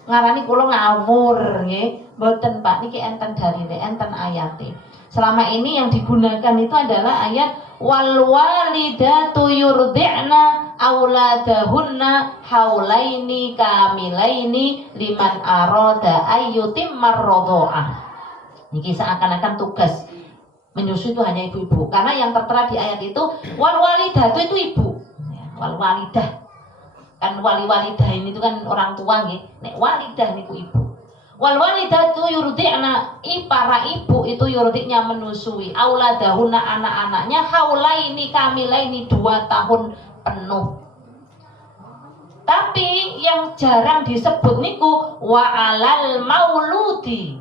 ngarani kula ngawur nggih. Boten Pak, niki enten dalile, enten ayate. Selama ini yang digunakan itu adalah ayat wal walidatu yurdi'na auladahunna haulaini kamilaini liman arada ayyutimmar radha'ah. Niki seakan-akan tugas menyusui itu hanya ibu-ibu, karena yang tertera di ayat itu wal walidatu itu ibu. Wal walidah. Kan wali-walidah ini itu kan orang tua nggih. Nek walidah niku ibu. Wal walidatu yurdi'na, para ibu itu yurdi'nya menusui auladahunna anak-anaknya haulaini kamilaini 2 tahun penuh. Tapi yang jarang disebut niku wa alal mauludi.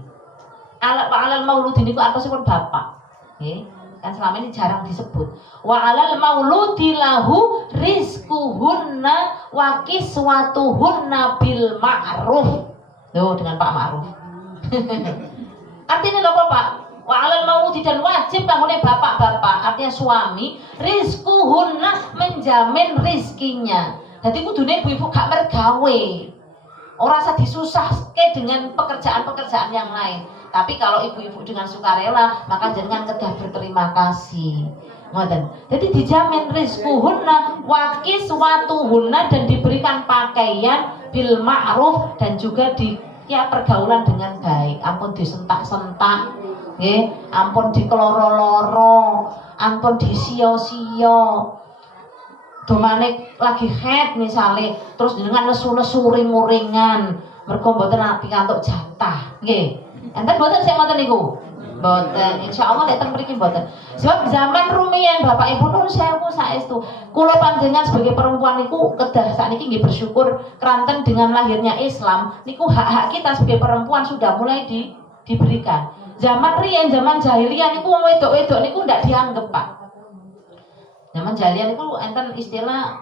Alal mauludi niku artosipun bapak. Nggih. Kan selama ini jarang disebut. Wa alal mauludi lahu rizquhunna wa kiswatuhunna bil ma'ruf. Tuh dengan Pak Ma'ruf. Artinya lho Pak, wa alal mauludi dan wajib kanggone bapak-bapak, artinya suami, rizquhunna menjamin rizkinya. Jadi kudune ibu-ibu gak mergawe. Ora usah disusahke dengan pekerjaan-pekerjaan yang lain. Tapi kalau ibu-ibu dengan sukarela, maka jangan kedah berterima kasih. Ngoten. Jadi dijamin rizquhunna wa kiswatuhunna dan diberikan pakaian bil ma'ruf dan juga di pergaulan dengan baik. Ampun disentak-sentak, nggih, ampun dikeloro-loro, ampun disio-sio. Domane lagi head misale terus dengan nesu-nesu ring-ringan mergo mboten pikantuk jatah nggih. Enten mboten sing ngoten niku? Mboten. Insyaallah nek teng mriki mboten. Sebab zaman rumiyin Bapak Ibu nuwun sewu saestu. Kula panjenengan sebagai perempuan niku kedah sakniki nggih bersyukur keranten dengan lahirnya Islam niku hak-hak kita sebagai perempuan sudah mulai diberikan. Zaman riyen, zaman jahiliyah niku wong wedok-wedok niku ndak dianggep, Pak. Zaman jahiliyah itu enten istilah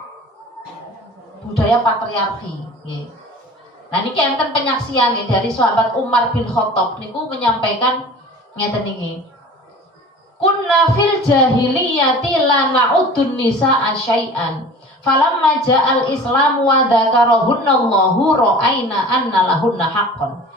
budaya patriarki, nggih. Nah niki enten penyaksian dari sahabat Umar bin Khattab niku menyampaikan ngeten niki. Kunna fil jahiliyati la na'udun nisaa syai'an Falamma ja'al Islam wa dzakarahunallahu ra'aina anna lahunna haqqan.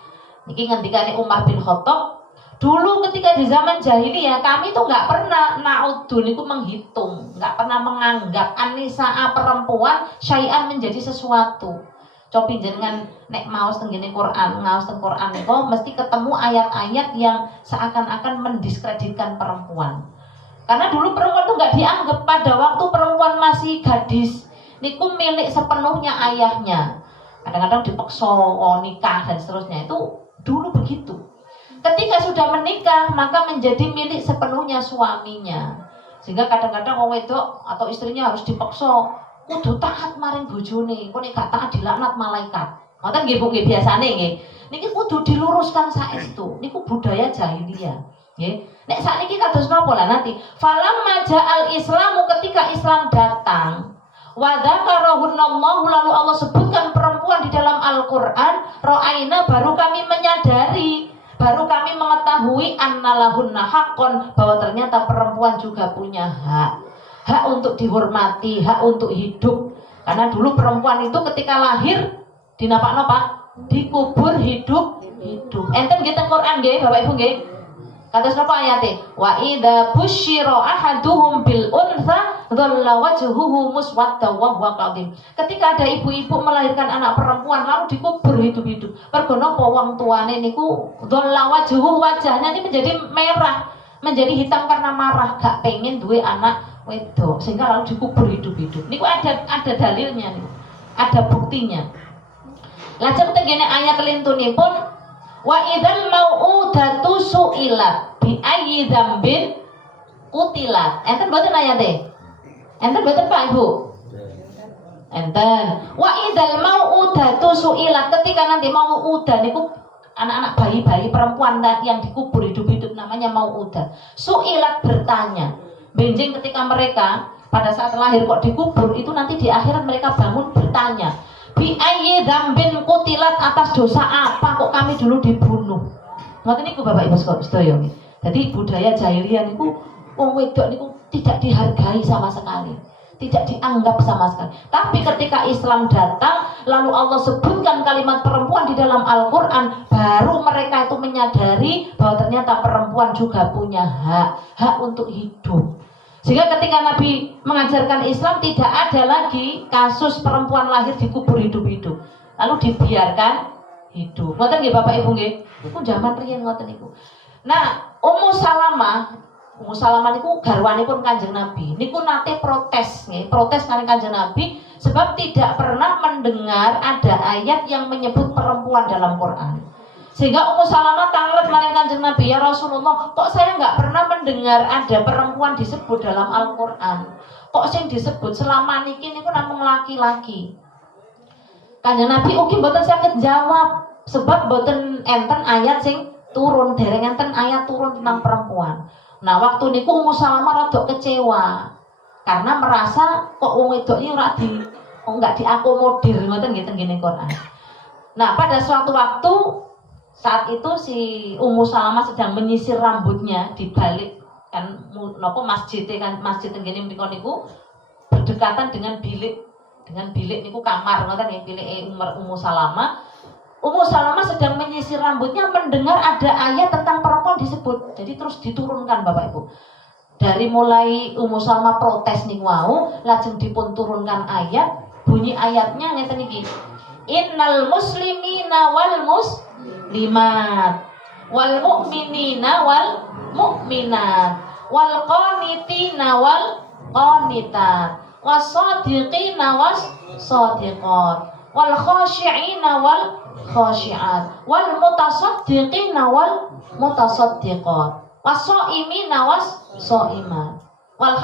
Niki ngendikane Umar bin Khattab, dulu ketika di zaman jahiliyah kami tuh nggak pernah na'udun niku menghitung, nggak pernah menganggap anisaa perempuan syai'an menjadi sesuatu. Cobi jenengan nek maos tenggene Quran, ngaos teng Quran niku mesti ketemu ayat-ayat yang seakan-akan mendiskreditkan perempuan. Karena dulu perempuan itu nggak dianggap, pada waktu perempuan masih gadis niku milik sepenuhnya ayahnya. Kadang-kadang dipaksa nikah dan seterusnya, itu dulu begitu. Ketika sudah menikah maka menjadi milik sepenuhnya suaminya. Sehingga kadang-kadang wong wedok atau istrinya harus dipaksa kudu taat maring bojone. Kok nek gak taat dilaknat malaikat. Ngoten nggih Bu nggih biasane nggih. Niki kudu diluruskan saestu. Niku budaya jahiliyah. Nggih. Nek sakniki kados napa lah nanti? Falamma ja'al Islamu, ketika Islam datang, wa dzakarahunallahu, lalu Allah sebutkan perempuan di dalam Al-Qur'an, ra'aina, baru kami menyadari, baru kami mengetahui annalahunna haqqan, bahwa ternyata perempuan juga punya hak. Hak untuk dihormati, hak untuk hidup. Karena dulu perempuan itu ketika lahir dinapak-napak, dikubur hidup. Enten nggih teng Quran nggih, Bapak Ibu nggih. Kados napa ayate? Wa idza busyira ahaduhum bil untha dhalla wajhuhu muswadda wa huwa kadhim. Ketika ada ibu-ibu melahirkan anak perempuan lalu dikubur hidup-hidup. Mergo napa wong tuane niku dhalla wajhuhu, wajahnya ini menjadi merah, menjadi hitam karena marah, gak pengen duwe anak wedok, sehingga lalu dikubur hidup-hidup. Niku ada dalilnya niku. Ada buktinya. Lajeng tengene ayat kelintunipun wa idzal mau'udatu su'ilat bi ayyi dzambin qutilat. Enten mboten ayate? Enten mboten Pak Ibu? Enten. Wa idzal mau'udatu su'ilat, ketika nanti mau'udah niku anak-anak bayi-bayi perempuan yang dikubur hidup-hidup namanya mau'udah. Su'ilat, bertanya. Benjing ketika mereka pada saat lahir kok dikubur, itu nanti di akhirat mereka bangun bertanya, bi ayyi dzambin qutilat, atas dosa apa kok kami dulu dibunuh. Ngoten niku Bapak Ibu sedaya. Jadi budaya jahiliyah niku wong wedok niku tidak dihargai sama sekali, tidak dianggap sama sekali. Tapi ketika Islam datang, lalu Allah sebutkan kalimat perempuan di dalam Al-Qur'an, baru mereka itu menyadari bahwa ternyata perempuan juga punya hak untuk hidup. Sehingga ketika Nabi mengajarkan Islam, tidak ada lagi kasus perempuan lahir dikubur hidup-hidup lalu dibiarkan hidup. Ngoten nggih Bapak Ibu nggih? Niku zaman riyen ngoten niku. Nah, Ummu Salamah niku garwanipun Kanjeng Nabi. Niku nate protes nggih, protes kali Kanjeng Nabi sebab tidak pernah mendengar ada ayat yang menyebut perempuan dalam Quran. Sehingga Ummu Salamah tanglet maring Kanjeng Nabi, ya Rasulullah, kok saya nggak pernah mendengar ada perempuan disebut dalam Al-Qur'an. Kok sing disebut selama niki niku namung laki-laki. Kanjeng Nabi ugi mboten saged jawab sebab mboten enten ayat sing turun, dereng enten ayat turun tentang perempuan. Nah, waktu niku Ummu Salamah rada kecewa karena merasa kok wong wedok iki ora enggak diakomodir ngoten nggih teng Quran. Nah, pada suatu waktu saat itu si Ummu Salamah sedang menyisir rambutnya di balik kan napa masjid tenggene mriku niku berdekatan dengan bilik niku kamar ngoten nggih, bilike Ummu Salamah. Ummu Salamah sedang menyisir rambutnya mendengar ada ayat tentang perempuan disebut. Jadi terus diturunkan Bapak Ibu. Dari mulai Ummu Salamah protes niku wau, lajeng dipun turunkan ayat, bunyi ayatnya ngeten iki. Innal muslimina wal muslimat wal mu'minina wal mu'minat wal qanitina wal qanitat was shadiqina was shadiqat wal khashi'ina wal khashi'at wal mutasaddiqina wal mutasaddiqat was shaimina was shaimat wal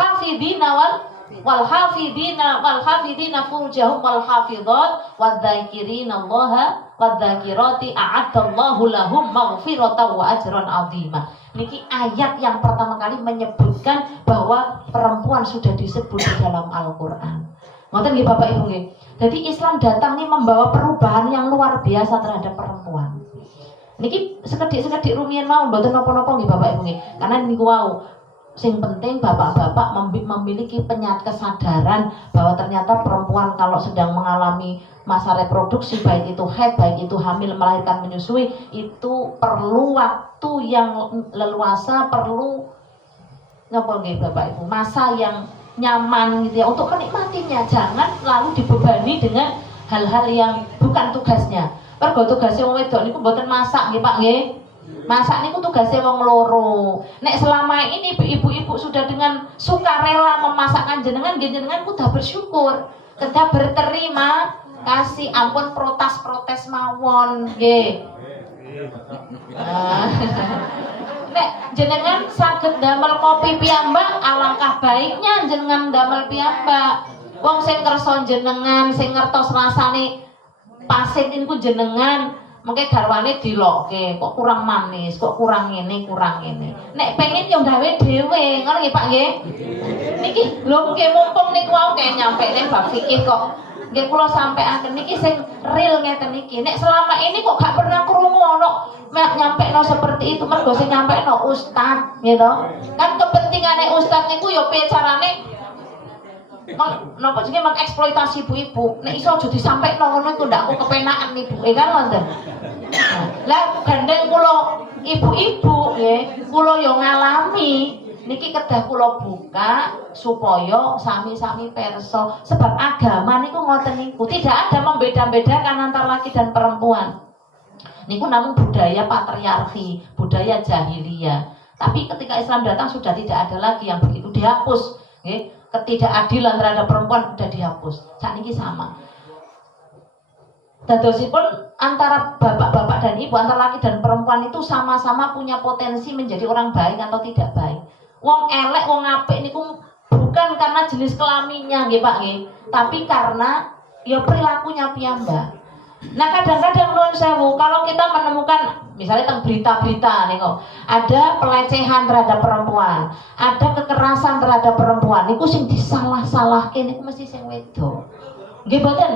hafidina furujahum wal hafidhat wadzakirina Allaha wadzakirati a'addallahu lahum maghfiratan wa ajran 'azima. Niki ayat yang pertama kali menyebutkan bahwa perempuan sudah disebut di dalam Al-Qur'an. Ngoten nggih Bapak Ibu nggih. Jadi Islam datang nih membawa perubahan yang luar biasa terhadap perempuan. Niki sekedhik-sekedhik rumiyin mau mboten napa-napa nggih Bapak Ibu nggih. Karena niku wau sing penting bapak-bapak memiliki kesadaran bahwa ternyata perempuan kalau sedang mengalami masa reproduksi, baik itu haid, baik itu hamil, melahirkan, menyusui, itu perlu waktu yang leluasa, perlu Bapak Ibu, masa yang nyaman gitu ya untuk menikmatinya. Jangan lalu dibebani dengan hal-hal yang bukan tugasnya. Pergo tugasnya wong wedok niku mboten masak nggih Pak nggih. Masak niku tugasnya wong loro. Nek selama ini ibu-ibu sudah dengan sukarela memasakkan jenengan, jenengan kudu bersyukur, kedah berterima kasih, ampun protes mawon nggih. Nek jenengan saged damel kopi piyambak, alangkah baiknya jenengan damel piyambak. Wong sing kersa jenengan, sing ngertos rasane pasir niku jenengan, mengke garwane dilokke, kok kurang manis, kok kurang ini, kurang ini. Nek pengen yo gawe dhewe, ngono nggih Pak nggih. Niki lho nggih mumpung niku wau kaya nyampe ning bab fikih kok. Nggih kula sampeaken niki sing real ngeten niki. Nek selama ini kok gak pernah krungu ono nyampekno seperti itu, mergo sing nyampekno ustaz, gitu. Kan kepentingane ustaz niku yo piye carane napa jenenge mengeksploitasi ibu-ibu. Nek iso aja disampekno ngono iku ndak kok kepenakan ibuke kan wonten. Lah gandeng kula ibu-ibu nggih, kula yo ngalami niki kedah kula buka supaya sami-sami perso, sebab agama niku ngoten niku, tidak ada membeda-bedakan antara laki dan perempuan. Niku namun budaya patriarki, budaya jahiliyah. Tapi ketika Islam datang sudah tidak ada lagi yang begitu, dihapus. Okay? Ketidakadilan terhadap perempuan sudah dihapus. Saat ini sama. Dadosipun antara bapak-bapak dan ibu, antara laki dan perempuan itu sama-sama punya potensi menjadi orang baik atau tidak baik. Wong elek, wong apik niku bukan karena jenis kelaminnya, nggih Pak nggih, tapi karena ya perilakunya piyambak. Nah kadang-kadang nuwun sewu, kalau kita menemukan misalnya tentang berita-berita nih kok ada pelecehan terhadap perempuan, ada kekerasan terhadap perempuan, niku sing disalah-salahke niku mesti sing wedok. Nggih mboten?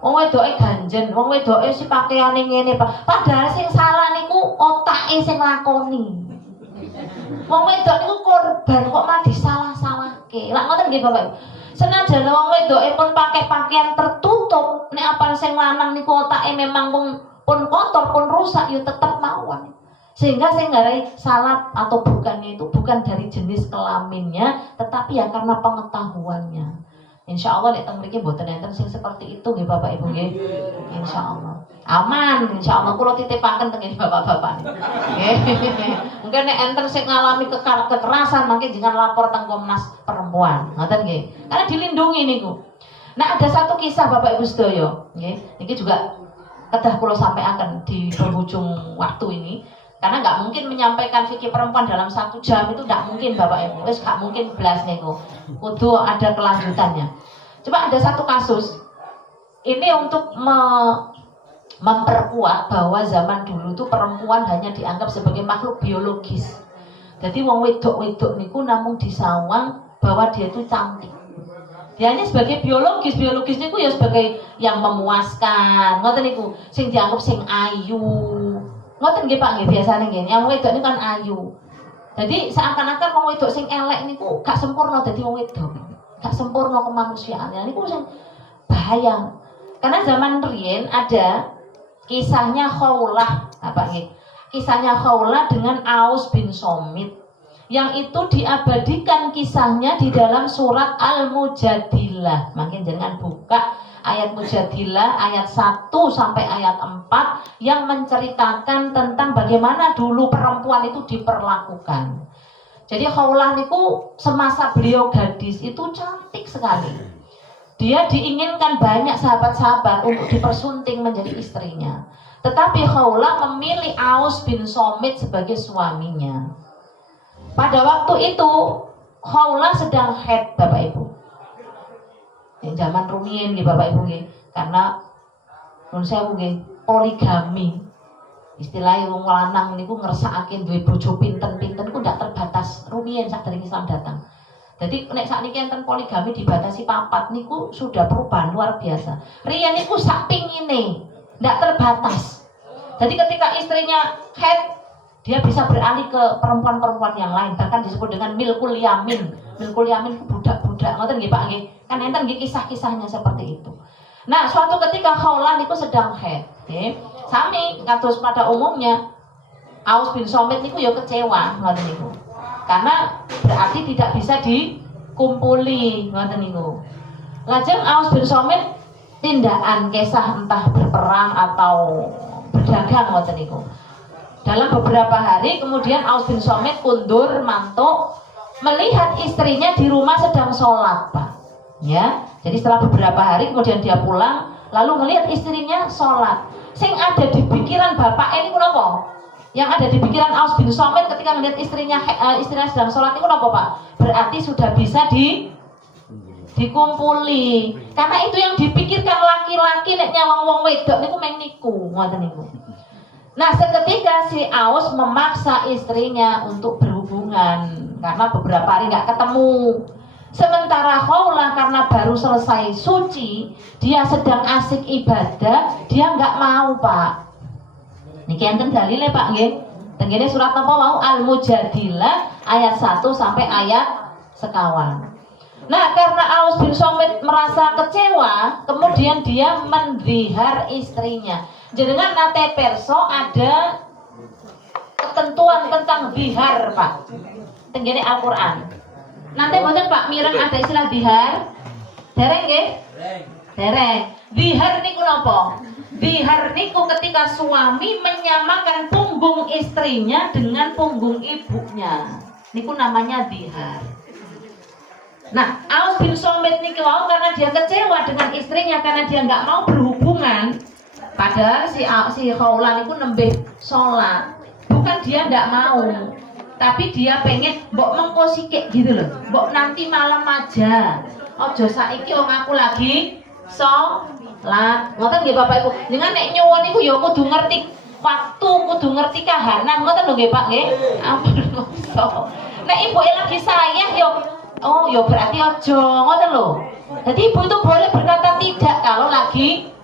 Wong wedoke ganjen, wong wedoke si pakaiane ngene, Pak. Padahal sing salah niku otake sing lakoni. Wong wedok niku korban kok malah disalah-salahke. Lah ngoten nggih Bapak Ibu. Senajan wong wedoke pun pakai pakaian tertutup, nek apa sing lanang niku otake memang pun kotor, pun rusak, ya tetep mawon. Sehingga sing ngarai salah atau bukannya itu bukan dari jenis kelaminnya, tetapi ya karena pengetahuannya. Insya Allah nek teng mriki mboten enten sing seperti itu nggih Bapak Ibu nggih. Insya Allah. Aman, insya Allah kula titipaken teng bapak-bapak. Nggih. Mungkin nek enten sing ngalami kekerasan mungkin jangan lapor teng Komnas Perempuan. Ngoten nggih. Karena dilindungi niku. Nah, ada satu kisah Bapak Ibu sedaya, nggih. Niki juga kedah kula sampaikan di penghujung waktu ini. Karena nggak mungkin menyampaikan fikih perempuan dalam 1 jam, itu nggak mungkin Bapak Ibu. Wes nggak mungkin belas niku. Kudu ada kelanjutannya. Coba ada satu kasus. Ini untuk memperkuat bahwa zaman dulu tuh perempuan hanya dianggap sebagai makhluk biologis. Jadi wong wedok-wedok niku namung disawang bahwa dia itu cantik. Dia hanya sebagai biologis niku ya sebagai yang memuaskan. Ngoten niku, sing dianggap sing ayu. Ngoten nggih Pak nggih biasane nggih. Yang wedok niku kan ayu. Jadi seakan-akan wong wedok sing elek niku gak sempurna dadi wong wedok. Gak sempurna kemanusiaannya. Niku sing bahaya. Karena zaman riyen ada kisahnya Khawlah, apa nggih? Kisahnya Khawlah dengan Aus bin Somit. Yang itu diabadikan kisahnya di dalam surat Al-Mujadilah. Makin jangan buka ayat Mujadilah ayat 1 sampai ayat 4 yang menceritakan tentang bagaimana dulu perempuan itu diperlakukan. Jadi Khawlah niku semasa beliau gadis itu cantik sekali. Dia diinginkan banyak sahabat-sahabat untuk dipersunting menjadi istrinya. Tetapi Khawlah memilih Aus bin Somit sebagai suaminya. Pada waktu itu Khawlah sedang haid Bapak Ibu. Yang zaman rumiyin nggih Bapak Ibu nggih. Karena nun sewu nggih, poligami. Istilahnya wong lanang niku ngersakake duwe bojo pinten-pinten ku ndak terbatas rumiyin sadurunge Islam datang. Jadi nek sakniki enten poligami dibatasi 4 niku sudah perubahan luar biasa. Riyen niku sak pingine, ndak terbatas. Jadi ketika istrinya haid dia bisa beralih ke perempuan-perempuan yang lain, bahkan disebut dengan milkul yamin. Milkul yamin budak-budak, ngoten nggih Pak nggih. Kan enten nggih kisah-kisahnya seperti itu. Nah, suatu ketika Khawlah niku sedang haid, nggih. Sami kados pada umumnya Aus bin Somit niku ya kecewa ngoten niku. Karena berarti tidak bisa dikumpuli ngoten niku. Lajeng Aus bin Somit tindakan kisah entah berperang atau berdagang ngoten niku. Dalam beberapa hari kemudian Aus bin Somit kundur mantuk melihat istrinya di rumah sedang sholat, Pak. Ya, jadi setelah beberapa hari kemudian dia pulang lalu melihat istrinya sholat. Sing ada di pikiran bapak ini kenapa? Yang ada di pikiran Aus bin Somit ketika melihat istrinya sedang sholat itu kenapa, Pak? Berarti sudah bisa dikumpuli. Karena itu yang dipikirkan laki-laki nek nyawang wong wedok niku meng niku, ngoten niku. Nah, seketika si Aus memaksa istrinya untuk berhubungan karena beberapa hari nggak ketemu. Sementara Khawlah karena baru selesai suci, dia sedang asik ibadah, dia nggak mau, Pak. Niki enten dalile, Pak nggih. Tengene surat apa mau? Al-Mujadilah ayat 1 sampai ayat sekawan. Nah, karena Aus bin Somit merasa kecewa, kemudian dia mendihar istrinya. Jenengan nate perso ada ketentuan tentang dihar, Pak. Tengene Al-Qur'an. Nanti mboten Pak mireng ada istilah dihar. Dereng nggih? Dereng. Dihar niku napa? Dihar niku ketika suami menyamakan punggung istrinya dengan punggung ibunya. Niku namanya dihar. Nah, Aus bin Somit niki wau karena dia kecewa dengan istrinya karena dia nggak mau berhubungan. Padahal si Khawlah niku nembih sholat. Bukan dia nggak mau, tapi dia pengen mbok mengko sithik gitu loh. Mbok nanti malam aja. Ojo saiki wong aku lagi sholat. Ngoten nggih Bapak Ibu. Dengan nek nyuwun iku ya kudu ngerti waktu, kudu ngerti kahanan. Ngoten lho nggih Pak nggih. Ampun. Nek ibu lagi sayang yo berarti ojo, ngoten lho. Jadi ibu itu boleh berkata tidak kalau lagi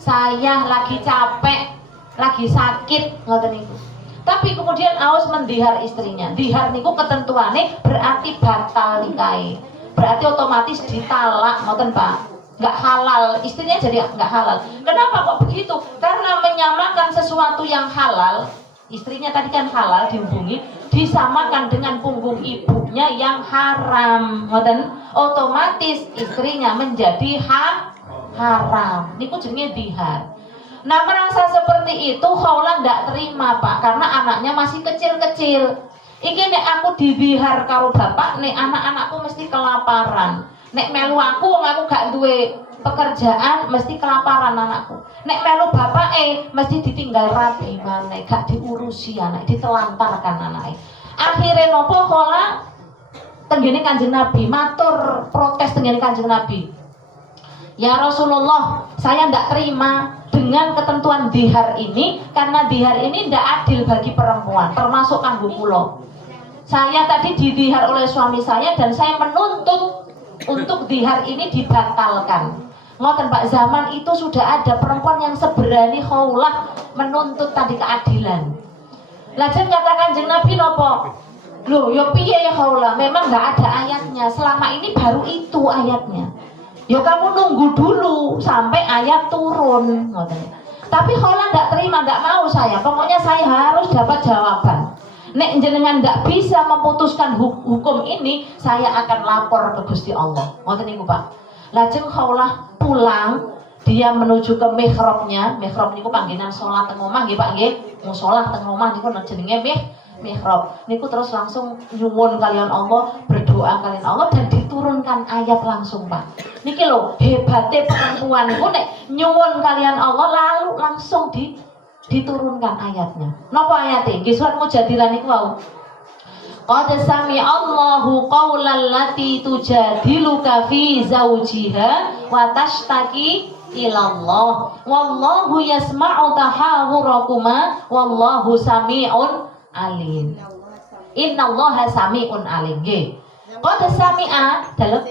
sayang, lagi capek, lagi sakit, ngoten niku. Tapi kemudian Aus mendihar istrinya. Dihar niku ketentuannya berarti batal nikahe. Berarti otomatis ditalak, ngoten Pak. Nggak halal, istrinya jadi nggak halal. Kenapa kok begitu? Karena menyamakan sesuatu yang halal, istrinya tadi kan halal dihubungi, disamakan dengan punggung ibunya yang haram, ngoten. Otomatis istrinya menjadi haram. Niku jenenge dihar. Nah, merasa seperti itu Khawlah nggak terima, Pak, karena anaknya masih kecil-kecil. Iki nek aku didihar karo bapak, nek anak-anakku mesti kelaparan. Nek melu aku gak duwe pekerjaan, mesti kelaparan anakku. Nek melu bapak mesti ditinggal rapi maneh, gak diurusi anak, ditelantarkan anake. Akhirnya nopo Khawlah tenggene Kanjeng Nabi matur protes tenggene Kanjeng Nabi. Ya Rasulullah, saya tidak terima dengan ketentuan dihar ini karena dihar ini tidak adil bagi perempuan, termasuk kanggo kula. Saya tadi didihar oleh suami saya dan saya menuntut untuk dihar ini dibatalkan. Ngoten Pak, zaman itu sudah ada perempuan yang seberani Khawlah menuntut tadi keadilan. Lajeng kata Kanjeng Nabi nopo? Loh, yo piye ya Khawlah? Memang nggak ada ayatnya. Selama ini baru itu ayatnya. Ya kamu nunggu dulu sampai ayat turun. Tapi Khawlah nggak terima, nggak mau saya. Pokoknya saya harus dapat jawaban. Nek jenengan nggak bisa memutuskan hukum ini, saya akan lapor ke Gusti Allah. Ngoten niku Pak. Lajeng Khawlah pulang, dia menuju ke mihrabnya. Mihrab niku panggenan salat teng omah nggih Pak nggih. Musholah teng omah niku jenenge mihrab. Niku terus langsung nyuwun kalian Allah, berdoa kalian Allah dan diturunkan ayat langsung Pak. Niki lho hebatnya perempuan niku nek nyuwun kalian Allah lalu langsung diturunkan ayatnya. Napa ayate? Nggih surat Mujadilah niku wau. Qad sami'a Allahu qaulal lati tujadiluka fi zawjiha wa tashtaki ilallah wallahu yasma'u tahawurakuma wallahu sami'un alim. Innallaha sami'un alim. Nggih. Qad sami'a dalem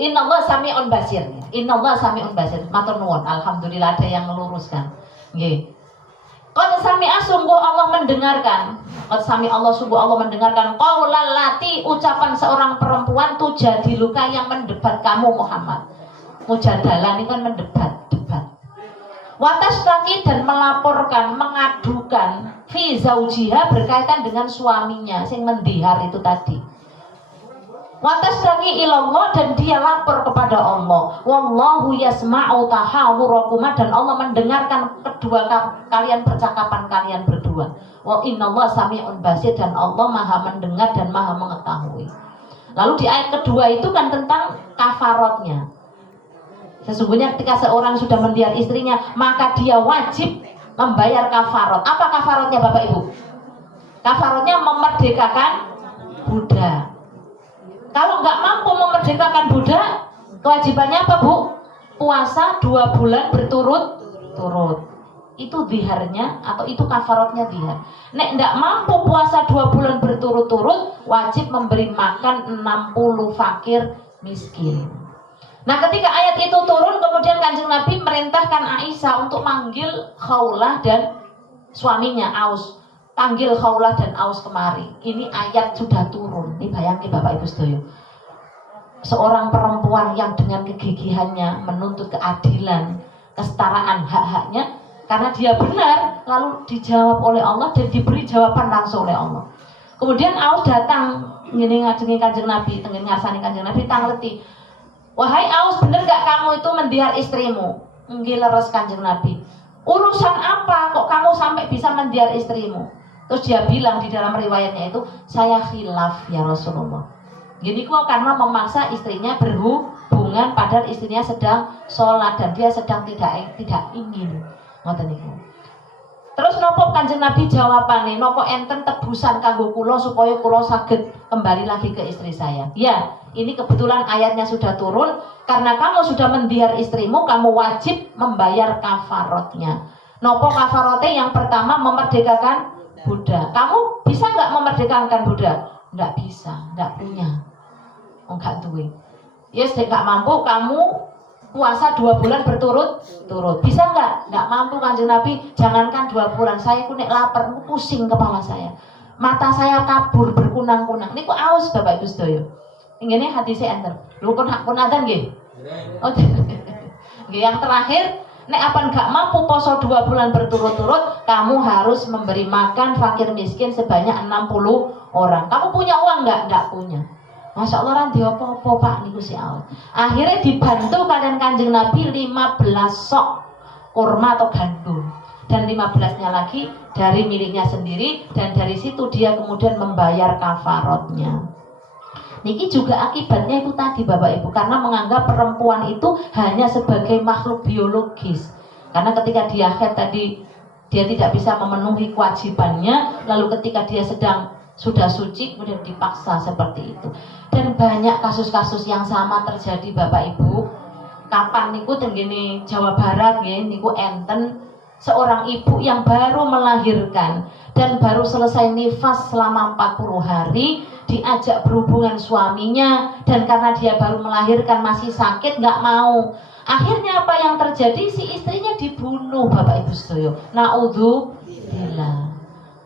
Innallaha sami'un basir. Innallaha sami'un basir. Matur nuwun. Alhamdulillah ada yang meluruskan. Nggih. Qad sami'a sungguh Allah mendengarkan. Qad sami Allah sungguh Allah mendengarkan qaulal lati ucapan seorang perempuan tujadiluka yang mendebat kamu Muhammad. Mujadalah ini kan mendebat, debat. Watashtaki dan melaporkan, mengadukan fi zaujiha berkaitan dengan suaminya sing mendihar itu tadi. Watashtaki ilallah dan dia lapor kepada Allah. Wallahu yasma'u tahawurakuma dan Allah mendengarkan kedua kalian percakapan kalian berdua. Wa innallaha sami'un basir dan Allah Maha mendengar dan Maha mengetahui. Lalu di ayat kedua itu kan tentang kafaratnya. Sesungguhnya ketika seorang sudah mendihar istrinya, maka dia wajib membayar kafarat. Apa kafaratnya Bapak Ibu? Kafaratnya memerdekakan budak. Kalau nggak mampu memerdekakan budak, kewajibannya apa Bu? Puasa 2 bulan berturut-turut. Itu diharnya atau itu kafaratnya dihar. Nek nggak mampu puasa 2 bulan berturut-turut, wajib memberi makan 60 fakir miskin. Nah ketika ayat itu turun, kemudian Kanjeng Nabi merintahkan Aisyah untuk manggil Khawlah dan suaminya Aus. Panggil Khawlah dan Aus kemari. Ini ayat sudah turun. Ini bayangin Bapak Ibu sedaya. Seorang perempuan yang dengan kegigihannya menuntut keadilan, kesetaraan hak-haknya, karena dia benar, lalu dijawab oleh Allah dan diberi jawaban langsung oleh Allah. Kemudian Aus datang ngene ngajengi Kanjeng Nabi, tengen ngarsani Kanjeng Nabi tangleti. Wahai Aus, bener gak kamu itu mendihar istrimu? Nggih leres Kanjeng Nabi. Urusan apa kok kamu sampai bisa mendihar istrimu? Terus dia bilang di dalam riwayatnya itu, saya khilaf ya Rasulullah. Gini kok karena memaksa istrinya berhubungan padahal istrinya sedang sholat dan dia sedang tidak ingin. Ngoten niku. Terus nopo Kanjeng Nabi jawabane, nopo enten tebusan kanggo kula supaya kula saged kembali lagi ke istri saya. Ya, ini kebetulan ayatnya sudah turun, karena kamu sudah mendihar istrimu, kamu wajib membayar kafaratnya. Nopo kafaratnya yang pertama memerdekakan budak. Kamu bisa nggak memerdekakan budak? Nggak bisa, nggak punya. Enggak duwe. Yes, nggak mampu, kamu puasa 2 bulan berturut-turut. Bisa nggak? Nggak mampu Kanjeng Nabi. Jangankan 2 bulan, saya ku nek lapar, pusing kepala saya. Mata saya kabur berkunang-kunang. Niku aus Bapak Ibu sedaya. Ingene hadise enten. Lho pun adzan nggih. Oh. Nggih yang terakhir, nek apa nggak mampu poso 2 bulan berturut-turut, kamu harus memberi makan fakir miskin sebanyak 60 orang. Kamu punya uang nggak? Nggak punya. Masya Allah ranti apa-apa Pak niku si Allah. Akhirnya dibantu kalian Kanjeng Nabi 15 sok kurma atau gandum. Dan 15-nya lagi dari miliknya sendiri, dan dari situ dia kemudian membayar kafaratnya. Niki juga akibatnya itu tadi Bapak Ibu, karena menganggap perempuan itu hanya sebagai makhluk biologis. Karena ketika dia haid tadi dia tidak bisa memenuhi kewajibannya, lalu ketika dia sudah suci kemudian dipaksa seperti itu. Dan banyak kasus-kasus yang sama terjadi Bapak Ibu. Kapan niku tenggene Jawa Barat nggih niku enten seorang ibu yang baru melahirkan dan baru selesai nifas selama 40 hari, diajak berhubungan suaminya, dan karena dia baru melahirkan masih sakit nggak mau. Akhirnya apa yang terjadi? Si istrinya dibunuh Bapak Ibu sedaya. Naudzubillah.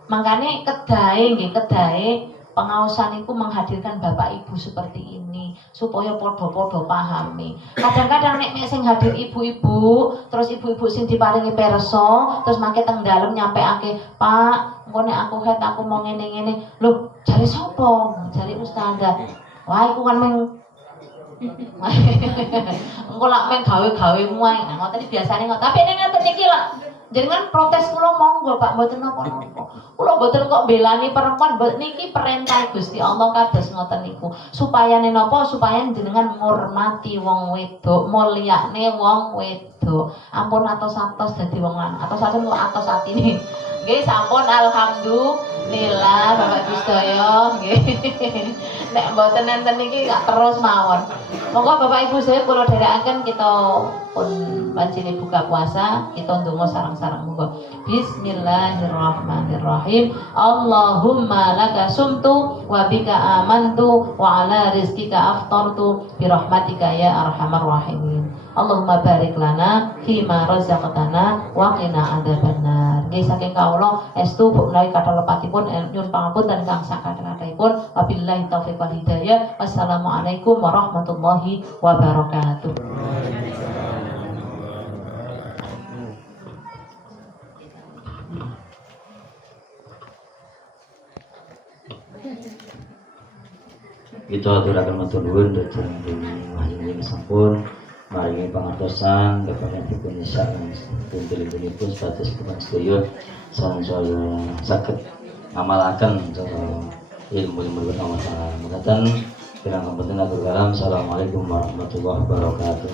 Makanya kedai pengawasan itu menghadirkan Bapak Ibu seperti ini supaya podo-podo pahami. Kadang-kadang nek sing hadir ibu-ibu, terus ibu-ibu sing diparingi perso, terus make teng dalem nyampeake, "Pak, engko nek aku haid aku mau ngene-ngene." Lho, jare sapa? Jare Ustazah. Wah, iku kan meng engko lak meng gawe-gawemu ae. Nah, ngoten iki biasane ngoten. Tapi nek ngoten iki lak jenengan protes kula monggo Pak, mboten napa-napa. Kula mboten kok belani perempuan, niki perintah Gusti Allah kados ngoten niku. Supaya napa? Supaya jenengan ngurmati wong wedok, mulyane wong wedok. Ampun atos-atos dadi wong lanang. Atos-atos kok atos atine. Nggih sampun alhamdulillah Bapak Ibu sedaya nggih. Nek mboten enten niki gak terus mawon. Monggo Bapak Ibu sedaya kula dherekaken kita pun pancene buka puasa, kita ndonga sareng-sareng monggo. Bismillahirrahmanirrahim. Allahumma laka sumtu wa bika amantu wa ala rizqika aftartu bi rahmatika ya arhamar rahimin. Allahumma barik lana fima razaqtana wa qina adzabannar. Nggih saking kawula estu menawi kathah lepatipun nyuwun pangapunten kang sakatha-kathahipun. Wabillahi taufiq wal hidayah. Wassalamualaikum warahmatullahi wabarakatuh. Kita aturaken matur nuwun dhateng Dewi sampun maringi pangertosan kepada dipun nyesak pun telipun status kepang sedaya saya saged ngamalaken ilmu-ilmu Allah taala. Mekaten kirang penting atur kalam. Assalamualaikum warahmatullahi wabarakatuh.